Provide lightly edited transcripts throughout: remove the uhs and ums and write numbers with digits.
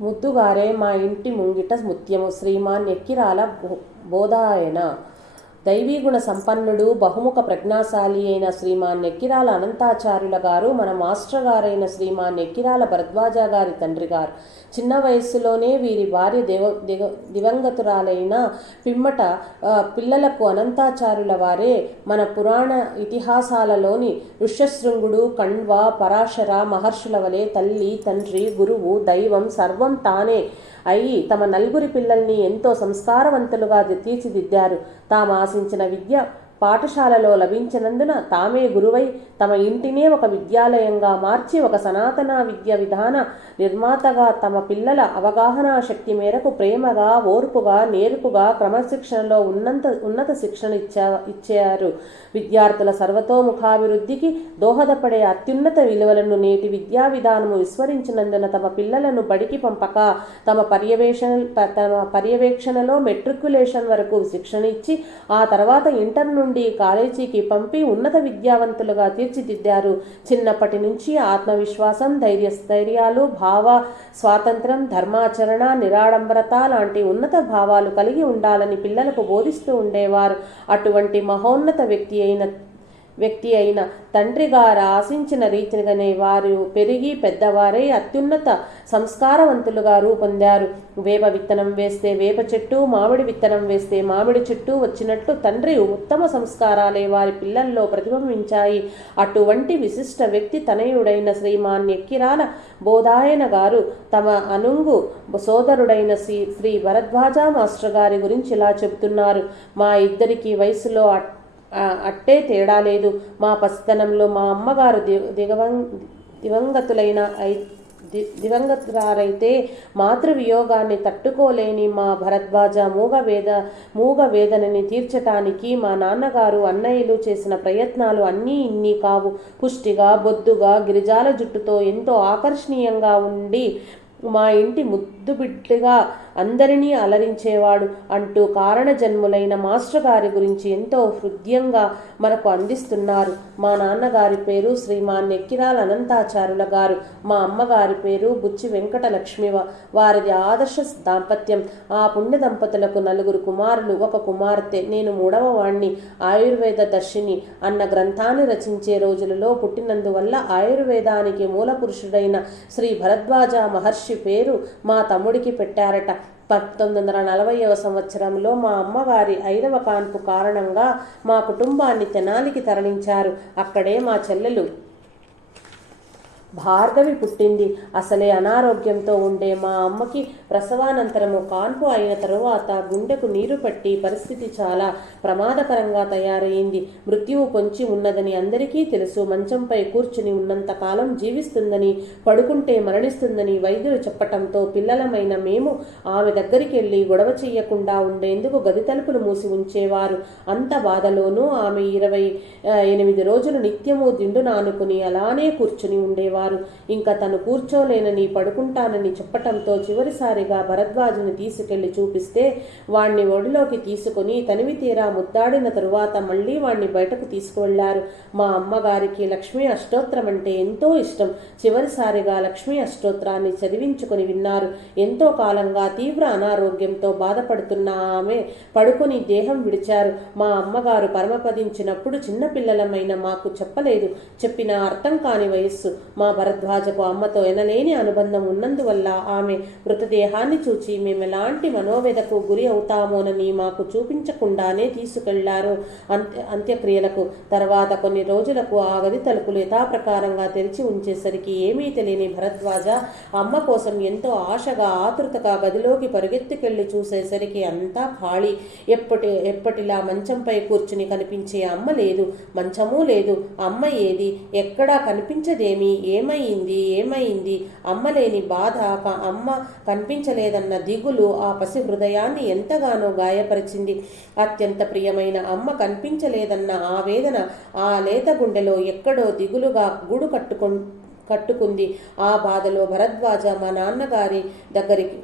ముద్దుగారే మా ఇంటి ముంగిట ముత్యము శ్రీమాన్ ఎక్కిరాల బోధాయన. దైవీగుణ సంపన్నుడు, బహుముఖ ప్రజ్ఞాశాలి అయిన శ్రీమాన్ ఎక్కిరాల అనంతాచార్యుల గారు మన మాస్టర్ గారైన శ్రీమాన్ ఎక్కిరాల భరద్వాజ గారి తండ్రి గారు. చిన్న వయస్సులోనే వీరి భార్య దివంగతురాలైన పిమ్మట పిల్లలకు అనంతాచార్యుల వారే మన పురాణ ఇతిహాసాలలోని ఋష్యశృంగుడు, కణ్వ, పరాశర మహర్షుల వలె తల్లి, తండ్రి, గురువు, దైవం సర్వం తానే అయి తమ నలుగురి పిల్లల్ని ఎంతో సంస్కారవంతులుగా తీర్చిదిద్దారు. తాము ఆశించిన విద్య పాఠశాలలో లభించినందున తామే గురువై తమ ఇంటినే ఒక విద్యాలయంగా మార్చి ఒక సనాతన విద్య విధాన నిర్మాతగా తమ పిల్లల అవగాహనా శక్తి మేరకు ప్రేమగా, ఓర్పుగా, నేర్పుగా క్రమశిక్షణలో ఉన్నత శిక్షణ ఇచ్చారు. విద్యార్థుల సర్వతోముఖాభివృద్ధికి దోహదపడే అత్యున్నత విలువలను నేటి విద్యా విధానము విస్మరించినందున తమ పిల్లలను బడికి పంపక తమ పర్యవేక్షణలో మెట్రికులేషన్ వరకు శిక్షణ ఇచ్చి ఆ తర్వాత ఇంటర్ నుండి కాలేజీకి పంపి ఉన్నత విద్యావంతులుగా తీర్చిదిద్దారు. చిన్నప్పటి నుంచి ఆత్మవిశ్వాసం, ధైర్యాలు, భావ స్వాతంత్రం, ధర్మాచరణ, నిరాడంబరత లాంటి ఉన్నత భావాలు కలిగి ఉండాలని పిల్లలకు బోధిస్తూ ఉండేవారు. అటువంటి మహోన్నత వ్యక్తి అయిన తండ్రి గారు ఆశించిన రీతిగానే వారు పెరిగి పెద్దవారై అత్యున్నత సంస్కారవంతులుగా రూపొందారు. వేప విత్తనం వేస్తే వేప చెట్టు, మామిడి విత్తనం వేస్తే మామిడి చెట్టు వచ్చినట్లు తండ్రి ఉత్తమ సంస్కారాలే వారి పిల్లల్లో ప్రతిబింబించాయి. అటువంటి విశిష్ట వ్యక్తి తనయుడైన శ్రీమాన్ ఎక్కిరాల బోధాయన గారు తమ అనుంగు సోదరుడైన శ్రీ భరద్వాజ మాస్టర్ గారి గురించి ఇలా చెబుతున్నారు. మా ఇద్దరికి వయసులో అట్టే తేడా లేదు. మా పసితనంలో మా అమ్మగారు దివంగతురారైతే మాతృవియోగాన్ని తట్టుకోలేని మా భరద్వాజ మూగ వేదనని తీర్చటానికి మా నాన్నగారు, అన్నయ్యలు చేసిన ప్రయత్నాలు అన్నీ ఇన్ని కావు. పుష్టిగా, బొద్దుగా, గిరిజాల జుట్టుతో ఎంతో ఆకర్షణీయంగా ఉండి మా ఇంటి ముద్దు బిడ్డగా అందరినీ అలరించేవాడు అంటూ కారణ జన్ములైన మాస్టర్ గారి గురించి ఎంతో హృదయంగా మనకు అందిస్తున్నారు. మా నాన్నగారి పేరు శ్రీమాన్ ఎక్కిరాల అనంతాచార్యుల గారు. మా అమ్మగారి పేరు బుచ్చి వెంకట లక్ష్మివ. వారిది ఆదర్శ దాంపత్యం. ఆ పుణ్య దంపతులకు 9 కుమారులు, 1 కుమార్తె. నేను 3వ వాణ్ణి. ఆయుర్వేద దర్శిని అన్న గ్రంథాన్ని రచించే రోజులలో పుట్టినందువల్ల ఆయుర్వేదానికి మూల పురుషుడైన శ్రీ భరద్వాజ మహర్షి పేరు మా తమ్ముడికి పెట్టారట. 1940వ సంవత్సరంలో మా అమ్మగారి 5వ కాన్పు కారణంగా మా కుటుంబాన్ని తెనాలికి తరలించారు. అక్కడే మా చెల్లెలు భార్గవి పుట్టింది. అసలే అనారోగ్యంతో ఉండే మా అమ్మకి ప్రసవానంతరము కాన్పు అయిన తరువాత గుండెకు నీరు పట్టి పరిస్థితి చాలా ప్రమాదకరంగా తయారైంది. మృత్యువు పొంచి ఉన్నదని అందరికీ తెలుసు. మంచంపై కూర్చుని ఉన్నంతకాలం జీవిస్తుందని, పడుకుంటే మరణిస్తుందని వైద్యులు చెప్పటంతో పిల్లలమైన మేము ఆమె దగ్గరికి వెళ్ళి గొడవ చెయ్యకుండా ఉండేందుకు గది తలుపులు మూసి ఉంచేవారు. అంత బాధలోనూ ఆమె 28 రోజులు నిత్యము దిండు నానుకుని అలానే కూర్చుని ఉండేవారు. ఇంకా తను కూర్చోలేనని, పడుకుంటానని చెప్పటంతో చివరిసారిగా భరద్వాజుని తీసుకెళ్లి చూపిస్తే వాణ్ణి ఒడిలోకి తీసుకుని తనివి తీరా ముద్దాడిన తరువాత మళ్లీ వాణ్ణి బయటకు తీసుకువెళ్లారు. మా అమ్మగారికి లక్ష్మీ అష్టోత్తరం అంటే ఎంతో ఇష్టం. చివరిసారిగా లక్ష్మీ అష్టోత్రాన్ని చదివించుకుని విన్నారు. ఎంతో కాలంగా తీవ్ర అనారోగ్యంతో బాధపడుతున్న ఆమె పడుకుని దేహం విడిచారు. మా అమ్మగారు పరమపదించినప్పుడు చిన్నపిల్లలమైన మాకు చెప్పలేదు. చెప్పిన అర్థం కాని వయస్సు. మా భరద్వాజకు అమ్మతో ఎనలేని అనుబంధం ఉన్నందువల్ల ఆమె మృతదేహాన్ని చూచి మేమెలాంటి మనోవేదకు గురి అవుతామోనని మాకు చూపించకుండానే తీసుకెళ్లారు అంత్యక్రియలకు. తర్వాత కొన్ని రోజులకు ఆ గది తలుపులు యథాప్రకారంగా తెరిచి ఉంచేసరికి ఏమీ తెలియని భరద్వాజ అమ్మ కోసం ఎంతో ఆశగా, ఆతృతగా గదిలోకి పరుగెత్తుకెళ్లి చూసేసరికి అంతా ఖాళీ. ఎప్పటిలా మంచంపై కూర్చుని కనిపించే అమ్మ లేదు. మంచమూ లేదు. అమ్మ ఏది? ఎక్కడా కనిపించదేమి. ఏమైంది? అమ్మ లేని బాధ, అమ్మ కనిపించలేదన్న దిగులు ఆ పసి హృదయాన్ని ఎంతగానో గాయపరిచింది. అత్యంత ప్రియమైన అమ్మ కనిపించలేదన్న ఆ వేదన ఆ లేత గుండెలో ఎక్కడో దిగులుగా గూడు కట్టుకుంది. ఆ బాధలో భరద్వాజ మా నాన్నగారి దగ్గరికి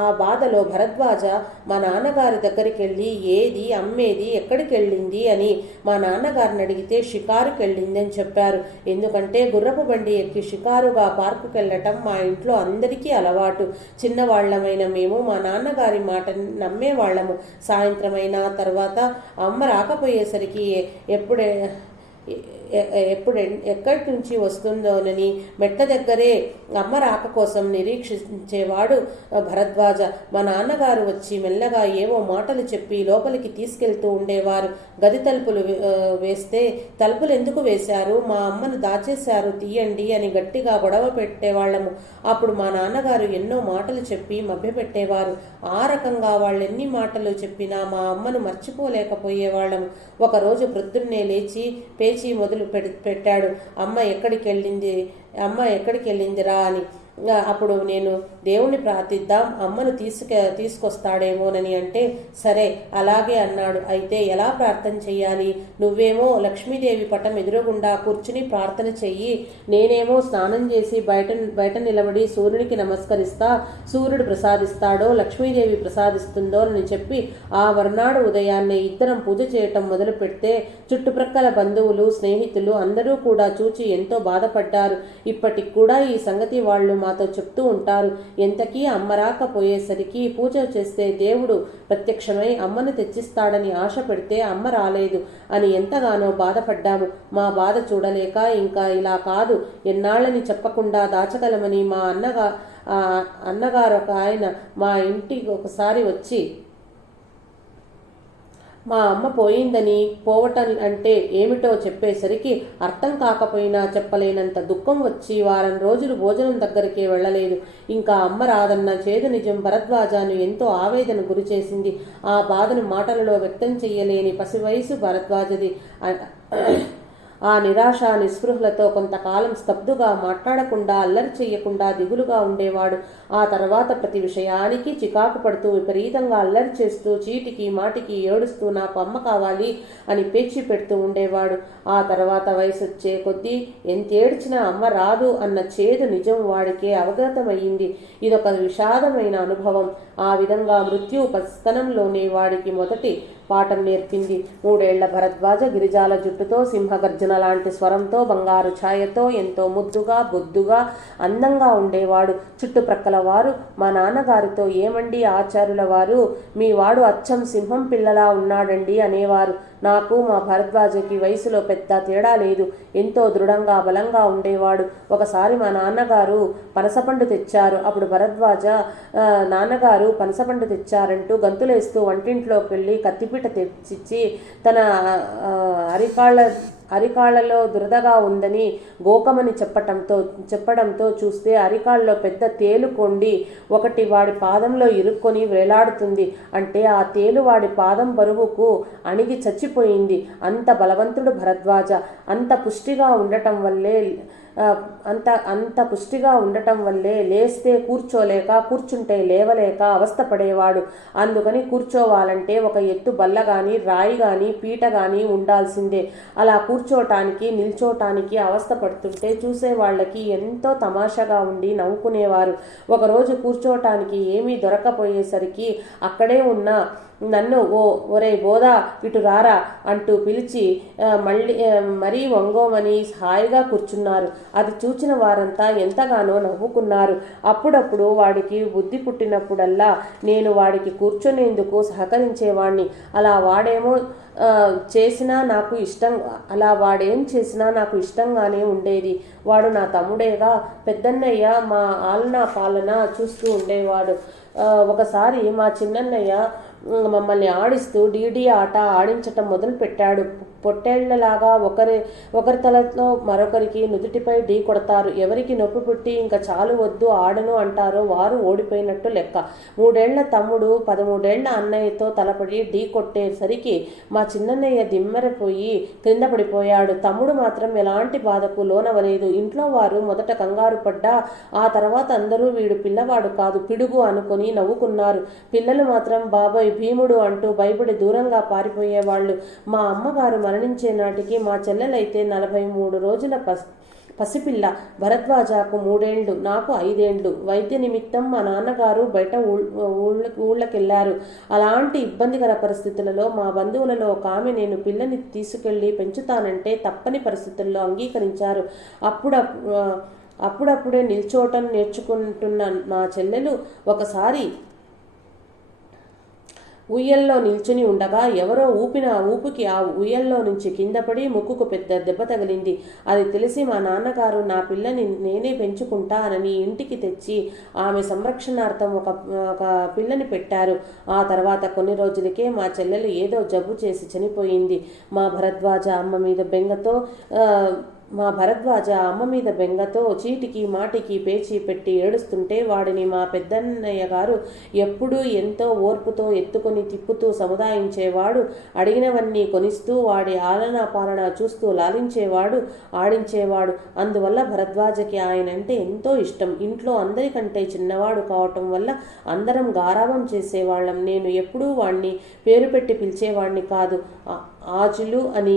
ఆ బాధలో భరద్వాజ మా నాన్నగారి దగ్గరికి వెళ్ళి ఏది అమ్మేది ఎక్కడికి వెళ్ళింది అని మా నాన్నగారిని అడిగితే షికారుకి వెళ్ళింది అని చెప్పారు. ఎందుకంటే గుర్రపు బండి ఎక్కి షికారుగా పార్కుకి వెళ్ళటం మా ఇంట్లో అందరికీ అలవాటు. చిన్నవాళ్లమైన మేము మా నాన్నగారి మాట నమ్మేవాళ్ళము. సాయంత్రమైన తర్వాత అమ్మ రాకపోయేసరికి ఎక్కడి నుంచి వస్తుందోనని మెట్ల దగ్గరే అమ్మ రాక కోసం నిరీక్షించేవాడు భరద్వాజ. మా నాన్నగారు వచ్చి మెల్లగా ఏవో మాటలు చెప్పి లోపలికి తీసుకెళ్తూ ఉండేవారు. గది తలుపులు వేస్తే తలుపులు ఎందుకు వేశారు, మా అమ్మను దాచేశారు, తీయండి అని గట్టిగా గొడవ పెట్టేవాళ్ళము. అప్పుడు మా నాన్నగారు ఎన్నో మాటలు చెప్పి మభ్యపెట్టేవారు. ఆ రకంగా వాళ్ళెన్ని మాటలు చెప్పినా మా అమ్మను మర్చిపోలేకపోయేవాళ్ళము. ఒకరోజు ప్రొద్దున్నే లేచి పేచీ మొదలు పెట్టాడు. అమ్మ ఎక్కడికి వెళ్ళిందిరా అని. అప్పుడు నేను దేవుణ్ణి ప్రార్థిద్దాం, అమ్మను తీసుకొస్తాడేమోనని అంటే సరే అలాగే అన్నాడు. అయితే ఎలా ప్రార్థన చెయ్యాలి? నువ్వేమో లక్ష్మీదేవి పటం ఎదురుగుండా కూర్చుని ప్రార్థన చెయ్యి, నేనేమో స్నానం చేసి బయట నిలబడి సూర్యునికి నమస్కరిస్తా, సూర్యుడు ప్రసాదిస్తాడో లక్ష్మీదేవి ప్రసాదిస్తుందో అని చెప్పి ఆ మర్నాడు ఉదయాన్నే ఇద్దరం పూజ చేయటం మొదలు పెడితే చుట్టుప్రక్కల బంధువులు స్నేహితులు అందరూ కూడా చూచి ఎంతో బాధపడ్డారు. ఇప్పటికి కూడా ఈ సంగతి వాళ్ళు మాతో చెప్తూ ఉంటారు. ఎంతకీ అమ్మ రాకపోయేసరికి పూజ చేస్తే దేవుడు ప్రత్యక్షమై అమ్మను తెచ్చిస్తాడని ఆశ పెడితే అమ్మ రాలేదు అని ఎంతగానో బాధపడ్డాము. మా బాధ చూడలేక ఇంకా ఇలా కాదు ఎన్నాళ్ళని చెప్పకుండా దాచగలమని మా అన్నగారు ఒక ఆయన మా ఇంటికి ఒకసారి వచ్చి మా అమ్మ పోయిందని, పోవటం అంటే ఏమిటో చెప్పేసరికి అర్థం కాకపోయినా చెప్పలేనంత దుఃఖం వచ్చి వారం రోజులు భోజనం దగ్గరికి వెళ్ళలేదు. ఇంకా అమ్మ రాదన్న చేదు నిజం భరద్వాజను ఎంతో ఆవేదన గురి చేసింది. ఆ బాధను మాటలలో వ్యక్తం చెయ్యలేని పసివయసు భరద్వాజది. ఆ నిరాశ నిస్పృహలతో కొంతకాలం స్తబ్దుగా మాట్లాడకుండా అల్లరి చెయ్యకుండా దిగులుగా ఉండేవాడు. ఆ తర్వాత ప్రతి విషయానికి చికాకు పడుతూ విపరీతంగా అల్లరి చేస్తూ చీటికి మాటికి ఏడుస్తూ నాకు అమ్మ కావాలి అని పేచి పెడుతూ ఉండేవాడు. ఆ తర్వాత వయసొచ్చే కొద్దీ ఎంతేడ్చినా అమ్మ రాదు అన్న చేదు నిజం వాడికే అవగతమయ్యింది. ఇదొక విషాదమైన అనుభవం. ఆ విధంగా మృత్యు పసితనంలోనే వాడికి మొదటి పాఠం నేర్పింది. 3 ఏళ్ల భరద్వాజ గిరిజాల జుట్టుతో సింహగర్జన లాంటి స్వరంతో బంగారు ఛాయతో ఎంతో ముద్దుగా బొద్దుగా అందంగా ఉండేవాడు. చుట్టుప్రక్కల వారు మా నాన్నగారితో ఏమండి ఆచార్యుల వారు, మీ వాడు అచ్చం సింహం పిల్లలా ఉన్నాడండి అనేవారు. నాకు మా భరద్వాజకి వయసులో పెద్ద తేడా లేదు. ఎంతో దృఢంగా బలంగా ఉండేవాడు. ఒకసారి మా నాన్నగారు పనసపండు తెచ్చారు. అప్పుడు భరద్వాజ నాన్నగారు పనసపండు తెచ్చారంటూ గంతులేస్తూ వంటింట్లోకి వెళ్ళి కత్తిపీట తెచ్చిచ్చి తన అరికాళ్లలో దురదగా ఉందని గోకమని చెప్పడంతో చూస్తే అరికాళ్ళలో పెద్ద తేలు కొండి ఒకటి వాడి పాదంలో ఇరుక్కొని వేలాడుతుంది. అంటే ఆ తేలు వాడి పాదం బరువుకు అణిగి చచ్చిపోయింది. అంత బలవంతుడు భరద్వాజ. అంత పుష్టిగా ఉండటం వల్లే లేస్తే కూర్చోలేక, కూర్చుంటే లేవలేక అవస్థపడేవాడు. అందుకని కూర్చోవాలంటే ఒక ఎత్తు బల్ల గాని రాయి గాని పీట గాని ఉండాల్సిందే. అలా కూర్చోటానికి నిల్చోటానికి అవస్థ పడుతుంటే చూసేవాళ్ళకి ఎంతో తమాషాగా ఉండి నవ్వుకునేవారు. ఒకరోజు కూర్చోటానికి ఏమీ దొరకపోయేసరికి అక్కడే ఉన్న నన్ను ఒరే బోదా ఇటు రారా అంటూ పిలిచి మరీ వంగోమని హాయిగా కూర్చున్నారు. అది చూచిన వారంతా ఎంతగానో నవ్వుకున్నారు. అప్పుడప్పుడు వాడికి బుద్ధి పుట్టినప్పుడల్లా నేను వాడికి కూర్చునేందుకు సహకరించేవాణ్ణి. వాడేం చేసినా నాకు ఇష్టంగానే ఉండేది. వాడు నా తమ్ముడేగా. పెద్దన్నయ్య మా ఆలనా పాలన చూస్తూ ఉండేవాడు. ఒకసారి మా చిన్నన్నయ్య మమ్మల్ని ఆడిస్తూ డీడీ ఆట ఆడించటం మొదలు పెట్టాడు. పొట్టేళ్లలాగా ఒకరి తలతో మరొకరికి నుదుటిపై ఢీ కొడతారు. ఎవరికి నొప్పి పుట్టి ఇంకా చాలు వద్దు ఆడను అంటారో వారు ఓడిపోయినట్టు లెక్క. 3 ఏళ్ల తమ్ముడు 13 ఏళ్ల అన్నయ్యతో తలపడి ఢీ కొట్టేసరికి మా చిన్నన్నయ్య దిమ్మెరపోయి క్రింద పడిపోయాడు. తమ్ముడు మాత్రం ఎలాంటి బాధకు లోనవలేదు. ఇంట్లో వారు మొదట కంగారు పడ్డా ఆ తర్వాత అందరూ వీడు పిల్లవాడు కాదు పిడుగు అనుకొని నవ్వుకున్నారు. పిల్లలు మాత్రం బాబాయ్ భీముడు అంటూ భయపడి దూరంగా పారిపోయేవాళ్ళు. మా అమ్మగారు మరణించే నాటికి మా చెల్లెలైతే 43 రోజుల పసిపిల్ల. భరద్వాజకు 3 ఏళ్ళు, నాకు 5 ఏళ్ళు. వైద్య నిమిత్తం మా నాన్నగారు బయట ఊళ్ళకెళ్ళారు. అలాంటి ఇబ్బందికర పరిస్థితులలో మా బంధువులలో ఒక ఆమె నేను పిల్లని తీసుకెళ్ళి పెంచుతానంటే తప్పని పరిస్థితుల్లో అంగీకరించారు. అప్పుడప్పుడే నిల్చోటం నేర్చుకుంటున్న నా చెల్లెలు ఒకసారి ఉయ్యల్లో నిల్చుని ఉండగా ఎవరో ఊపిన ఊపికి ఆ ఉయ్యల్లో నుంచి కిందపడి ముక్కుకు పెద్ద దెబ్బ తగిలింది. అది తెలిసి మా నాన్నగారు నా పిల్లని నేనే పెంచుకుంటానని ఇంటికి తెచ్చి ఆమె సంరక్షణార్థం ఒక పిల్లని పెట్టారు. ఆ తర్వాత కొన్ని రోజులకే మా చెల్లెలు ఏదో జబ్బు చేసి చనిపోయింది. మా భరద్వాజ అమ్మ మీద బెంగతో చీటికి మాటికి పేచి పెట్టి ఏడుస్తుంటే వాడిని మా పెద్దన్నయ్య గారు ఎప్పుడూ ఎంతో ఓర్పుతో ఎత్తుకొని తిప్పుతూ సముదాయించేవాడు. అడిగినవన్నీ కొనిస్తూ వాడి ఆలనా పాలన చూస్తూ లాలించేవాడు, ఆడించేవాడు. అందువల్ల భరద్వాజకి ఆయనంటే ఎంతో ఇష్టం. ఇంట్లో అందరికంటే చిన్నవాడు కావటం వల్ల అందరం గారాబం చేసేవాళ్ళం. నేను ఎప్పుడూ వాణ్ణి పేరు పెట్టి పిలిచేవాణ్ణి కాదు, ఆజులు అని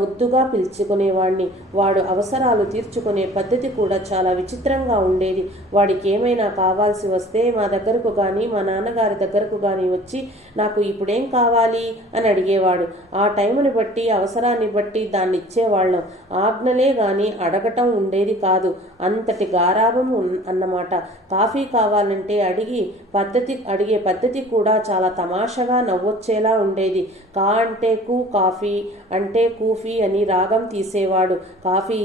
ముద్దుగా పిలుచుకునేవాణ్ణి. వాడు అవసరాలు తీర్చుకునే పద్ధతి కూడా చాలా విచిత్రంగా ఉండేది. వాడికి ఏమైనా కావాల్సి వస్తే మా దగ్గరకు కానీ మా నాన్నగారి దగ్గరకు కానీ వచ్చి నాకు ఇప్పుడేం కావాలి అని అడిగేవాడు. ఆ టైంని బట్టి అవసరాన్ని బట్టి దాన్ని ఇచ్చేవాళ్ళం. ఆజ్ఞలే గాని అడగటం ఉండేది కాదు. అంతటి గారాబం అన్నమాట. కాఫీ కావాలంటే అడిగే పద్ధతి కూడా చాలా తమాషగా నవ్వొచ్చేలా ఉండేది. కా అంటే కు, కాఫీ అంటే కూఫీ అని రాగం తీసేవాడు. కాఫీ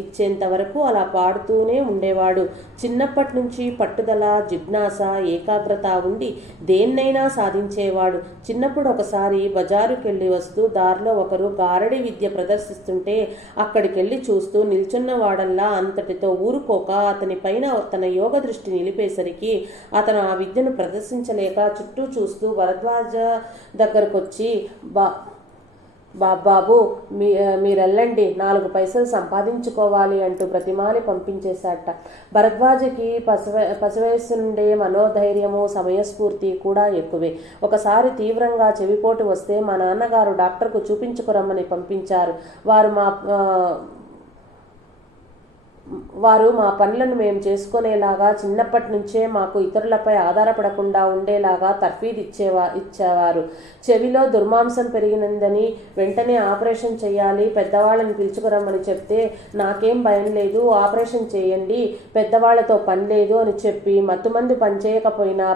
ఇచ్చేంత వరకు అలా పాడుతూనే ఉండేవాడు. చిన్నప్పటి నుంచి పట్టుదల, జిజ్ఞాస, ఏకాగ్రత ఉండి దేన్నైనా సాధించేవాడు. చిన్నప్పుడు ఒకసారి బజారుకెళ్ళి వస్తూ దారిలో ఒకరు గారడి విద్య ప్రదర్శిస్తుంటే అక్కడికెళ్ళి చూస్తూ నిల్చున్న వాడల్లా అంతటితో ఊరుకోక అతని పైన తన యోగ దృష్టి నిలిపేసరికి అతను ఆ విద్యను ప్రదర్శించలేక చుట్టూ చూస్తూ భరద్వాజ దగ్గరకొచ్చి బాబు మీరెళ్ళండి, 4 పైసలు సంపాదించుకోవాలి అంటూ ప్రతిమాని పంపించేశాట. భరద్వాజకి పసివయస్సు నుండే మనోధైర్యము, సమయస్ఫూర్తి కూడా ఎక్కువే. ఒకసారి తీవ్రంగా చెవిపోటు వస్తే మా నాన్నగారు డాక్టర్కు చూపించుకురమ్మని పంపించారు. వారు మా పనులను మేము చేసుకునేలాగా, చిన్నప్పటి నుంచే మాకు ఇతరులపై ఆధారపడకుండా ఉండేలాగా తర్ఫీదు ఇచ్చేవారు. చెవిలో దుర్మాంసం పెరిగినందని వెంటనే ఆపరేషన్ చేయాలి, పెద్దవాళ్ళని పిలుచుకురమ్మని చెప్తే నాకేం భయం లేదు, ఆపరేషన్ చేయండి, పెద్దవాళ్లతో పని లేదు అని చెప్పి మత్తుమందు పనిచేయకపోయినా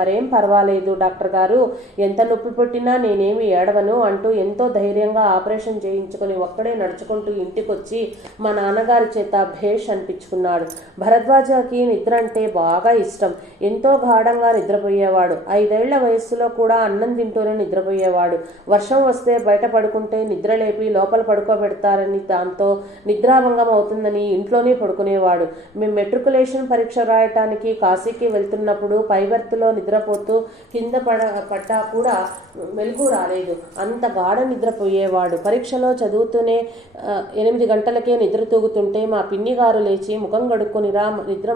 మరేం పర్వాలేదు డాక్టర్ గారు, ఎంత నొప్పి పుట్టినా నేనేమి ఏడవను అంటూ ఎంతో ధైర్యంగా ఆపరేషన్ చేయించుకొని ఒక్కడే నడుచుకుంటూ ఇంటికొచ్చి మా నాన్నగారి చేత భేష్ అనిపించుకున్నాడు. భరద్వాజకి నిద్ర అంటే బాగా ఇష్టం. ఎంతో గాఢంగా నిద్రపోయేవాడు. 5 ఏళ్ల వయస్సులో కూడా అన్నం తింటూనే నిద్రపోయేవాడు. వర్షం వస్తే బయట పడుకుంటే నిద్రలేపి లోపల పడుకోబెడతారని, దాంతో నిద్రాభంగం అవుతుందని ఇంట్లోనే పడుకునేవాడు. మేము మెట్రికులేషన్ పరీక్ష రాయటానికి కాశీకి వెళ్తున్నప్పుడు పైబెర్త్లో నిద్రపోతూ కింద పడ్డా కూడా మెలకు రాలేదు. అంత గాఢ నిద్రపోయేవాడు. పరీక్షలో చదువుతూనే 8 గంటలకే నిద్ర తూగుతుంటే మా పిన్ని గారు లేచి ముఖం కడుక్కొని రా, నిద్ర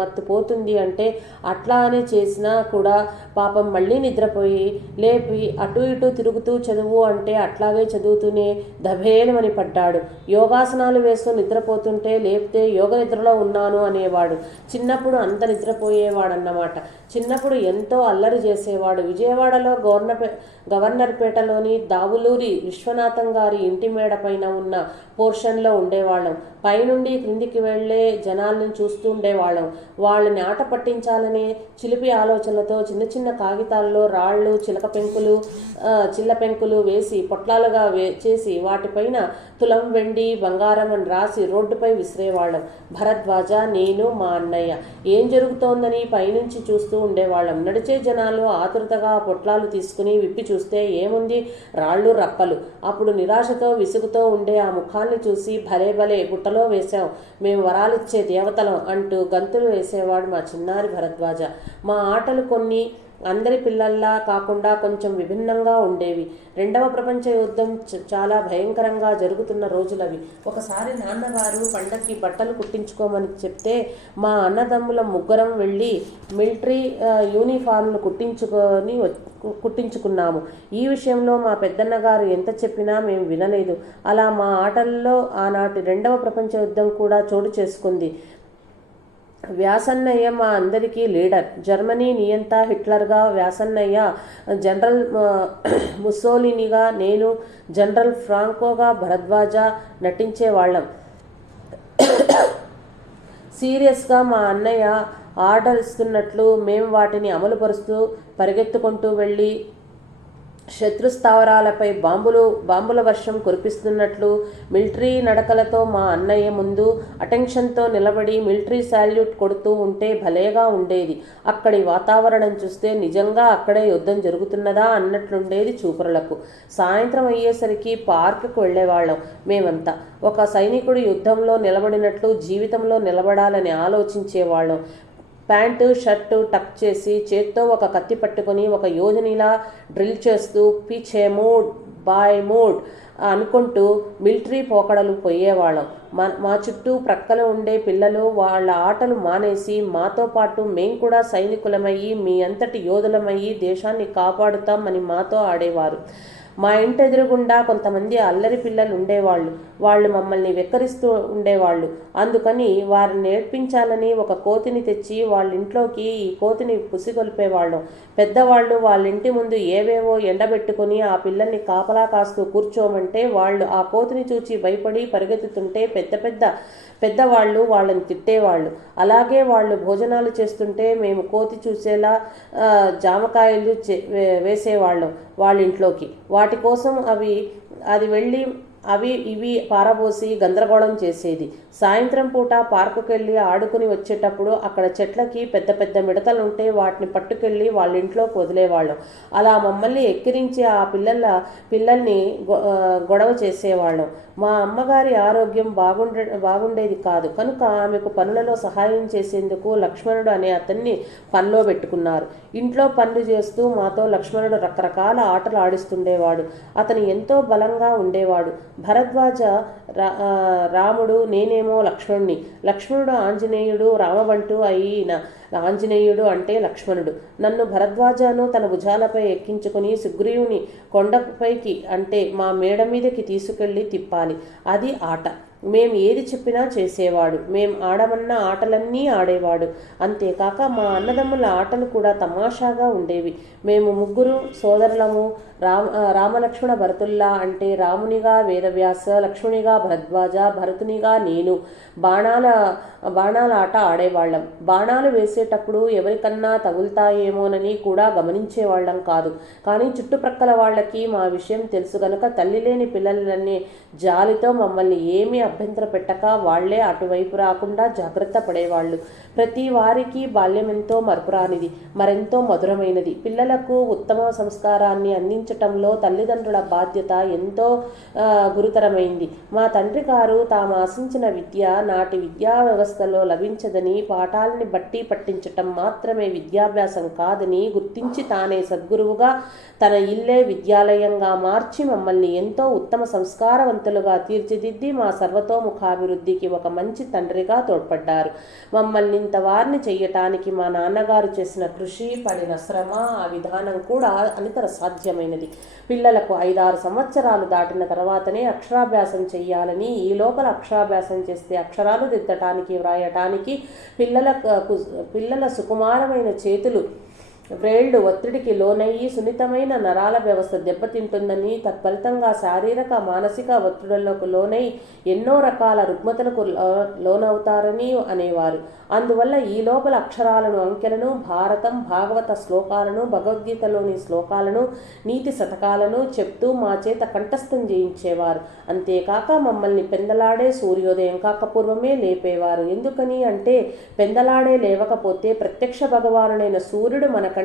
మత్తు పోతుంది అంటే అట్లానే చేసినా కూడా పాపం మళ్ళీ నిద్రపోయి లేపి అటు ఇటు తిరుగుతూ చదువు అంటే అట్లాగే చదువుతూనే దభేలమని పడ్డాడు. యోగాసనాలు వేస్తూ నిద్రపోతుంటే లేపితే యోగ నిద్రలో ఉన్నాను అనేవాడు. చిన్నప్పుడు అంత నిద్రపోయేవాడన్నమాట. చిన్నప్పుడు ఎంతో అల్లరి చేసేవాడు. విజయవాడలో గవర్నర్పేటలోని దావులూరి విశ్వనాథం గారి ఇంటి మేడ పైన ఉన్న పోర్షన్లో ఉండేవాళ్ళం. పైనుండి క్రిందికి వెళ్లే జనాలను చూస్తూ ఉండేవాళ్ళం. వాళ్ళని ఆట పట్టించాలనే చిలిపి ఆలోచనలతో చిన్న చిన్న కాగితాల్లో రాళ్ళు, చిల్ల పెంకులు వేసి పొట్లాలుగా చేసి వాటిపైన తులం వెండి, బంగారం అని రాసి రోడ్డుపై విసిరేవాళ్ళం. భరద్వాజ, నేను, మా అన్నయ్య. ఏం జరుగుతోందని పైనుంచి చూస్తూ ఉండేవాళ్ళం. నడిచే జనాలు ఆతురతగా పొట్లాలు తీసుకుని విప్పి చూస్తే ఏముంది, రాళ్ళు, రప్పలు. అప్పుడు నిరాశతో విసుగుతో ఉండే ఆ ముఖాన్ని చూసి భలే బుట్టలో వేశాం, మేము వరాలిచ్చే దేవతలం అంటూ గంతులు వేసేవాడు మా చిన్నారి భరద్వాజ. మా ఆటలు కొన్ని అందరి పిల్లల్లా కాకుండా కొంచెం విభిన్నంగా ఉండేవి. రెండవ ప్రపంచ యుద్ధం చాలా భయంకరంగా జరుగుతున్న రోజులవి. ఒకసారి నాన్నగారు పండక్కి బట్టలు కుట్టించుకోమని చెప్తే మా అన్నదమ్ముల ముగ్గురం వెళ్ళి మిలిటరీ యూనిఫామ్లు కుట్టించుకున్నాము. ఈ విషయంలో మా పెద్దన్నగారు ఎంత చెప్పినా మేము వినలేదు. అలా మా ఆటల్లో ఆనాటి రెండవ ప్రపంచ యుద్ధం కూడా చోటు చేసుకుంది. వ్యాసన్నయ్య మా అందరికీ లీడర్. జర్మనీ నియంత హిట్లర్గా వ్యాసన్నయ్య, జనరల్ ముస్సోలినిగా నేను, జనరల్ ఫ్రాంకోగా భరద్వాజ నటించేవాళ్ళం. సీరియస్గా మా అన్నయ్య ఆర్డర్ ఇస్తున్నట్లు మేము వాటిని అమలుపరుస్తూ పరిగెత్తుకుంటూ వెళ్ళి శత్రుస్థావరాలపై బాంబుల వర్షం కురిపిస్తున్నట్లు మిలిటరీ నడకలతో మా అన్నయ్య ముందు అటెన్షన్తో నిలబడి మిలిటరీ సాల్యూట్ కొడుతూ ఉంటే భలేగా ఉండేది. అక్కడి వాతావరణం చూస్తే నిజంగా అక్కడే యుద్ధం జరుగుతున్నదా అన్నట్లుండేది చూపురులకు. సాయంత్రం అయ్యేసరికి పార్కుకు వెళ్ళేవాళ్ళం. మేమంతా ఒక సైనికుడు యుద్ధంలో నిలబడినట్లు జీవితంలో నిలబడాలని ఆలోచించేవాళ్ళం. ప్యాంటు షర్టు టక్ చేసి చేత్తో ఒక కత్తి పట్టుకొని ఒక యోధునిలా డ్రిల్ చేస్తూ పీచే మూడ్ బాయ్ మూడ్ అనుకుంటూ మిలిటరీ పోకడలు పోయేవాళ్ళం. మా చుట్టూ ప్రక్కన ఉండే పిల్లలు వాళ్ళ ఆటలు మానేసి మాతో పాటు మేం కూడా సైనికులమయ్యి మీ అంతటి యోధులమయ్యి దేశాన్ని కాపాడుతాం అని మాతో ఆడేవారు. మా ఇంటి ఎదురుగుండా కొంతమంది అల్లరి పిల్లలు ఉండేవాళ్ళు. వాళ్ళు మమ్మల్ని వెక్కరిస్తూ ఉండేవాళ్ళు. అందుకని వారిని నేర్పించాలని ఒక కోతిని తెచ్చి వాళ్ళ ఇంట్లోకి ఈ కోతిని పుసిగొల్పేవాళ్ళం. పెద్దవాళ్ళు వాళ్ళ ఇంటి ముందు ఏవేవో ఎండబెట్టుకుని ఆ పిల్లల్ని కాపలా కాస్తూ కూర్చోమంటే వాళ్ళు ఆ కోతిని చూచి భయపడి పరిగెత్తుతుంటే పెద్దవాళ్ళు వాళ్ళని తిట్టేవాళ్ళు. అలాగే వాళ్ళు భోజనాలు చేస్తుంటే మేము కోతి చూసేలా జామకాయలు వేసేవాళ్ళం వాళ్ళ ఇంట్లోకి. వాటి కోసం అది వెళ్ళి అవి ఇవి పారబోసి గందరగోళం చేసేది. సాయంత్రం పూట పార్కుకెళ్ళి ఆడుకుని వచ్చేటప్పుడు అక్కడ చెట్లకి పెద్ద పెద్ద మిడతలుంటే వాటిని పట్టుకెళ్ళి వాళ్ళ ఇంట్లోకి వదిలేవాళ్ళం. అలా మమ్మల్ని ఎక్కిరించి ఆ పిల్లల్ని గొడవ చేసేవాళ్ళం. మా అమ్మగారి ఆరోగ్యం బాగుండేది కాదు కనుక ఆమెకు పనులలో సహాయం చేసేందుకు లక్ష్మణుడు అనే అతన్ని పనిలో పెట్టుకున్నారు. ఇంట్లో పనులు చేస్తూ మాతో లక్ష్మణుడు రకరకాల ఆటలు ఆడిస్తుండేవాడు. అతను ఎంతో బలంగా ఉండేవాడు. భరద్వాజ రాముడు, నేనేమో లక్ష్మణుని. లక్ష్మణుడు ఆంజనేయుడు, రామబంటూ అయిన ఆంజనేయుడు అంటే లక్ష్మణుడు. నన్ను భరద్వాజను తన భుజాలపై ఎక్కించుకుని సుగ్రీవుని కొండపైకి అంటే మా మేడ మీదకి తీసుకెళ్లి తిప్పాలి. అది ఆట. మేం ఏది చెప్పినా చేసేవాడు. మేం ఆడమన్న ఆటలన్నీ ఆడేవాడు. అంతేకాక మా అన్నదమ్ముల ఆటలు కూడా తమాషాగా ఉండేవి. మేము ముగ్గురు సోదరులము. రామలక్ష్మణ భరతుల్లా అంటే రామునిగా వేదవ్యాస, లక్ష్మణునిగా భరద్వాజ, భరతునిగా నేను బాణాల ఆట ఆడేవాళ్ళం. బాణాలు వేసేటప్పుడు ఎవరికన్నా తగులుతాయేమోనని కూడా గమనించేవాళ్ళం కాదు. కానీ చుట్టుప్రక్కల వాళ్ళకి మా విషయం తెలుసు గనక తల్లి లేని పిల్లలనే జాలితో మమ్మల్ని ఏమీ అభ్యంతర పెట్టక వాళ్లే అటువైపు రాకుండా జాగ్రత్త పడేవాళ్ళు. ప్రతి వారికి బాల్యం ఎంతో మరపురానిది, మరెంతో మధురమైనది. పిల్లలకు ఉత్తమ సంస్కారాన్ని అందించటంలో తల్లిదండ్రుల బాధ్యత ఎంతో గురుతరమైంది. మా తండ్రి గారు తాము ఆశించిన విద్య నాటి విద్యా వ్యవస్థలో లభించదని, పాఠాలని బట్టి పట్టించటం మాత్రమే విద్యాభ్యాసం కాదని గుర్తించి తానే సద్గురువుగా తన ఇల్లే విద్యాలయంగా మార్చి మమ్మల్ని ఎంతో ఉత్తమ సంస్కారవంతులుగా తీర్చిదిద్ది మా సర్వతోముఖాభివృద్ధికి ఒక మంచి తండ్రిగా తోడ్పడ్డారు. మమ్మల్ని ఇంత వారిని చెయ్యటానికి మా నాన్నగారు చేసిన కృషి, పడిన శ్రమ, ఆ విధానం కూడా అనితర సాధ్యమైనది. పిల్లలకు 5-6 సంవత్సరాలు దాటిన తర్వాతనే అక్షరాభ్యాసం చెయ్యాలని, ఈ లోపల అక్షరాభ్యాసం చేస్తే అక్షరాలు దిద్దటానికి, వ్రాయటానికి పిల్లల సుకుమారమైన చేతులు వ్రేళ్లు ఒత్తిడికి లోనయ్యి సున్నితమైన నరాల వ్యవస్థ దెబ్బతింటుందని, తత్ఫలితంగా శారీరక మానసిక ఒత్తిడులకు లోనై ఎన్నో రకాల రుగ్మతలకు లోనవుతారని అనేవారు. అందువల్ల ఈ లోపల అక్షరాలను, అంకెలను, భారతం, భాగవత శ్లోకాలను, భగవద్గీతలోని శ్లోకాలను, నీతి శతకాలను చెప్తూ మా చేత కంఠస్థం చేయించేవారు. అంతేకాక మమ్మల్ని పెందలాడే సూర్యోదయం కాకపూర్వమే లేపేవారు. ఎందుకని అంటే పెందలాడే లేవకపోతే ప్రత్యక్ష భగవానుడైన సూర్యుడు మనకంటే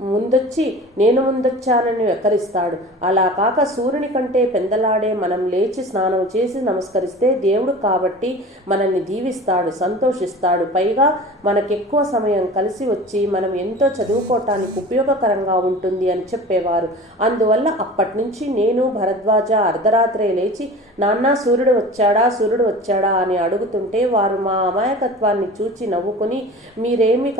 ముందొచ్చి నేను ముందొచ్చానని వెక్కరిస్తాడు. అలా కాక సూర్యుని కంటే పెందలాడే మనం లేచి స్నానం చేసి నమస్కరిస్తే దేవుడు కాబట్టి మనల్ని దీవిస్తాడు, సంతోషిస్తాడు. పైగా మనకెక్కువ సమయం కలిసి వచ్చి మనం ఎంతో చదువుకోవటానికి ఉపయోగకరంగా ఉంటుంది అని చెప్పేవారు. అందువల్ల అప్పటి నుంచి నేను భరద్వాజ అర్ధరాత్రే లేచి నాన్న సూర్యుడు వచ్చాడా అని అడుగుతుంటే వారు మా అమాయకత్వాన్ని చూచి నవ్వుకొని మీరేమీ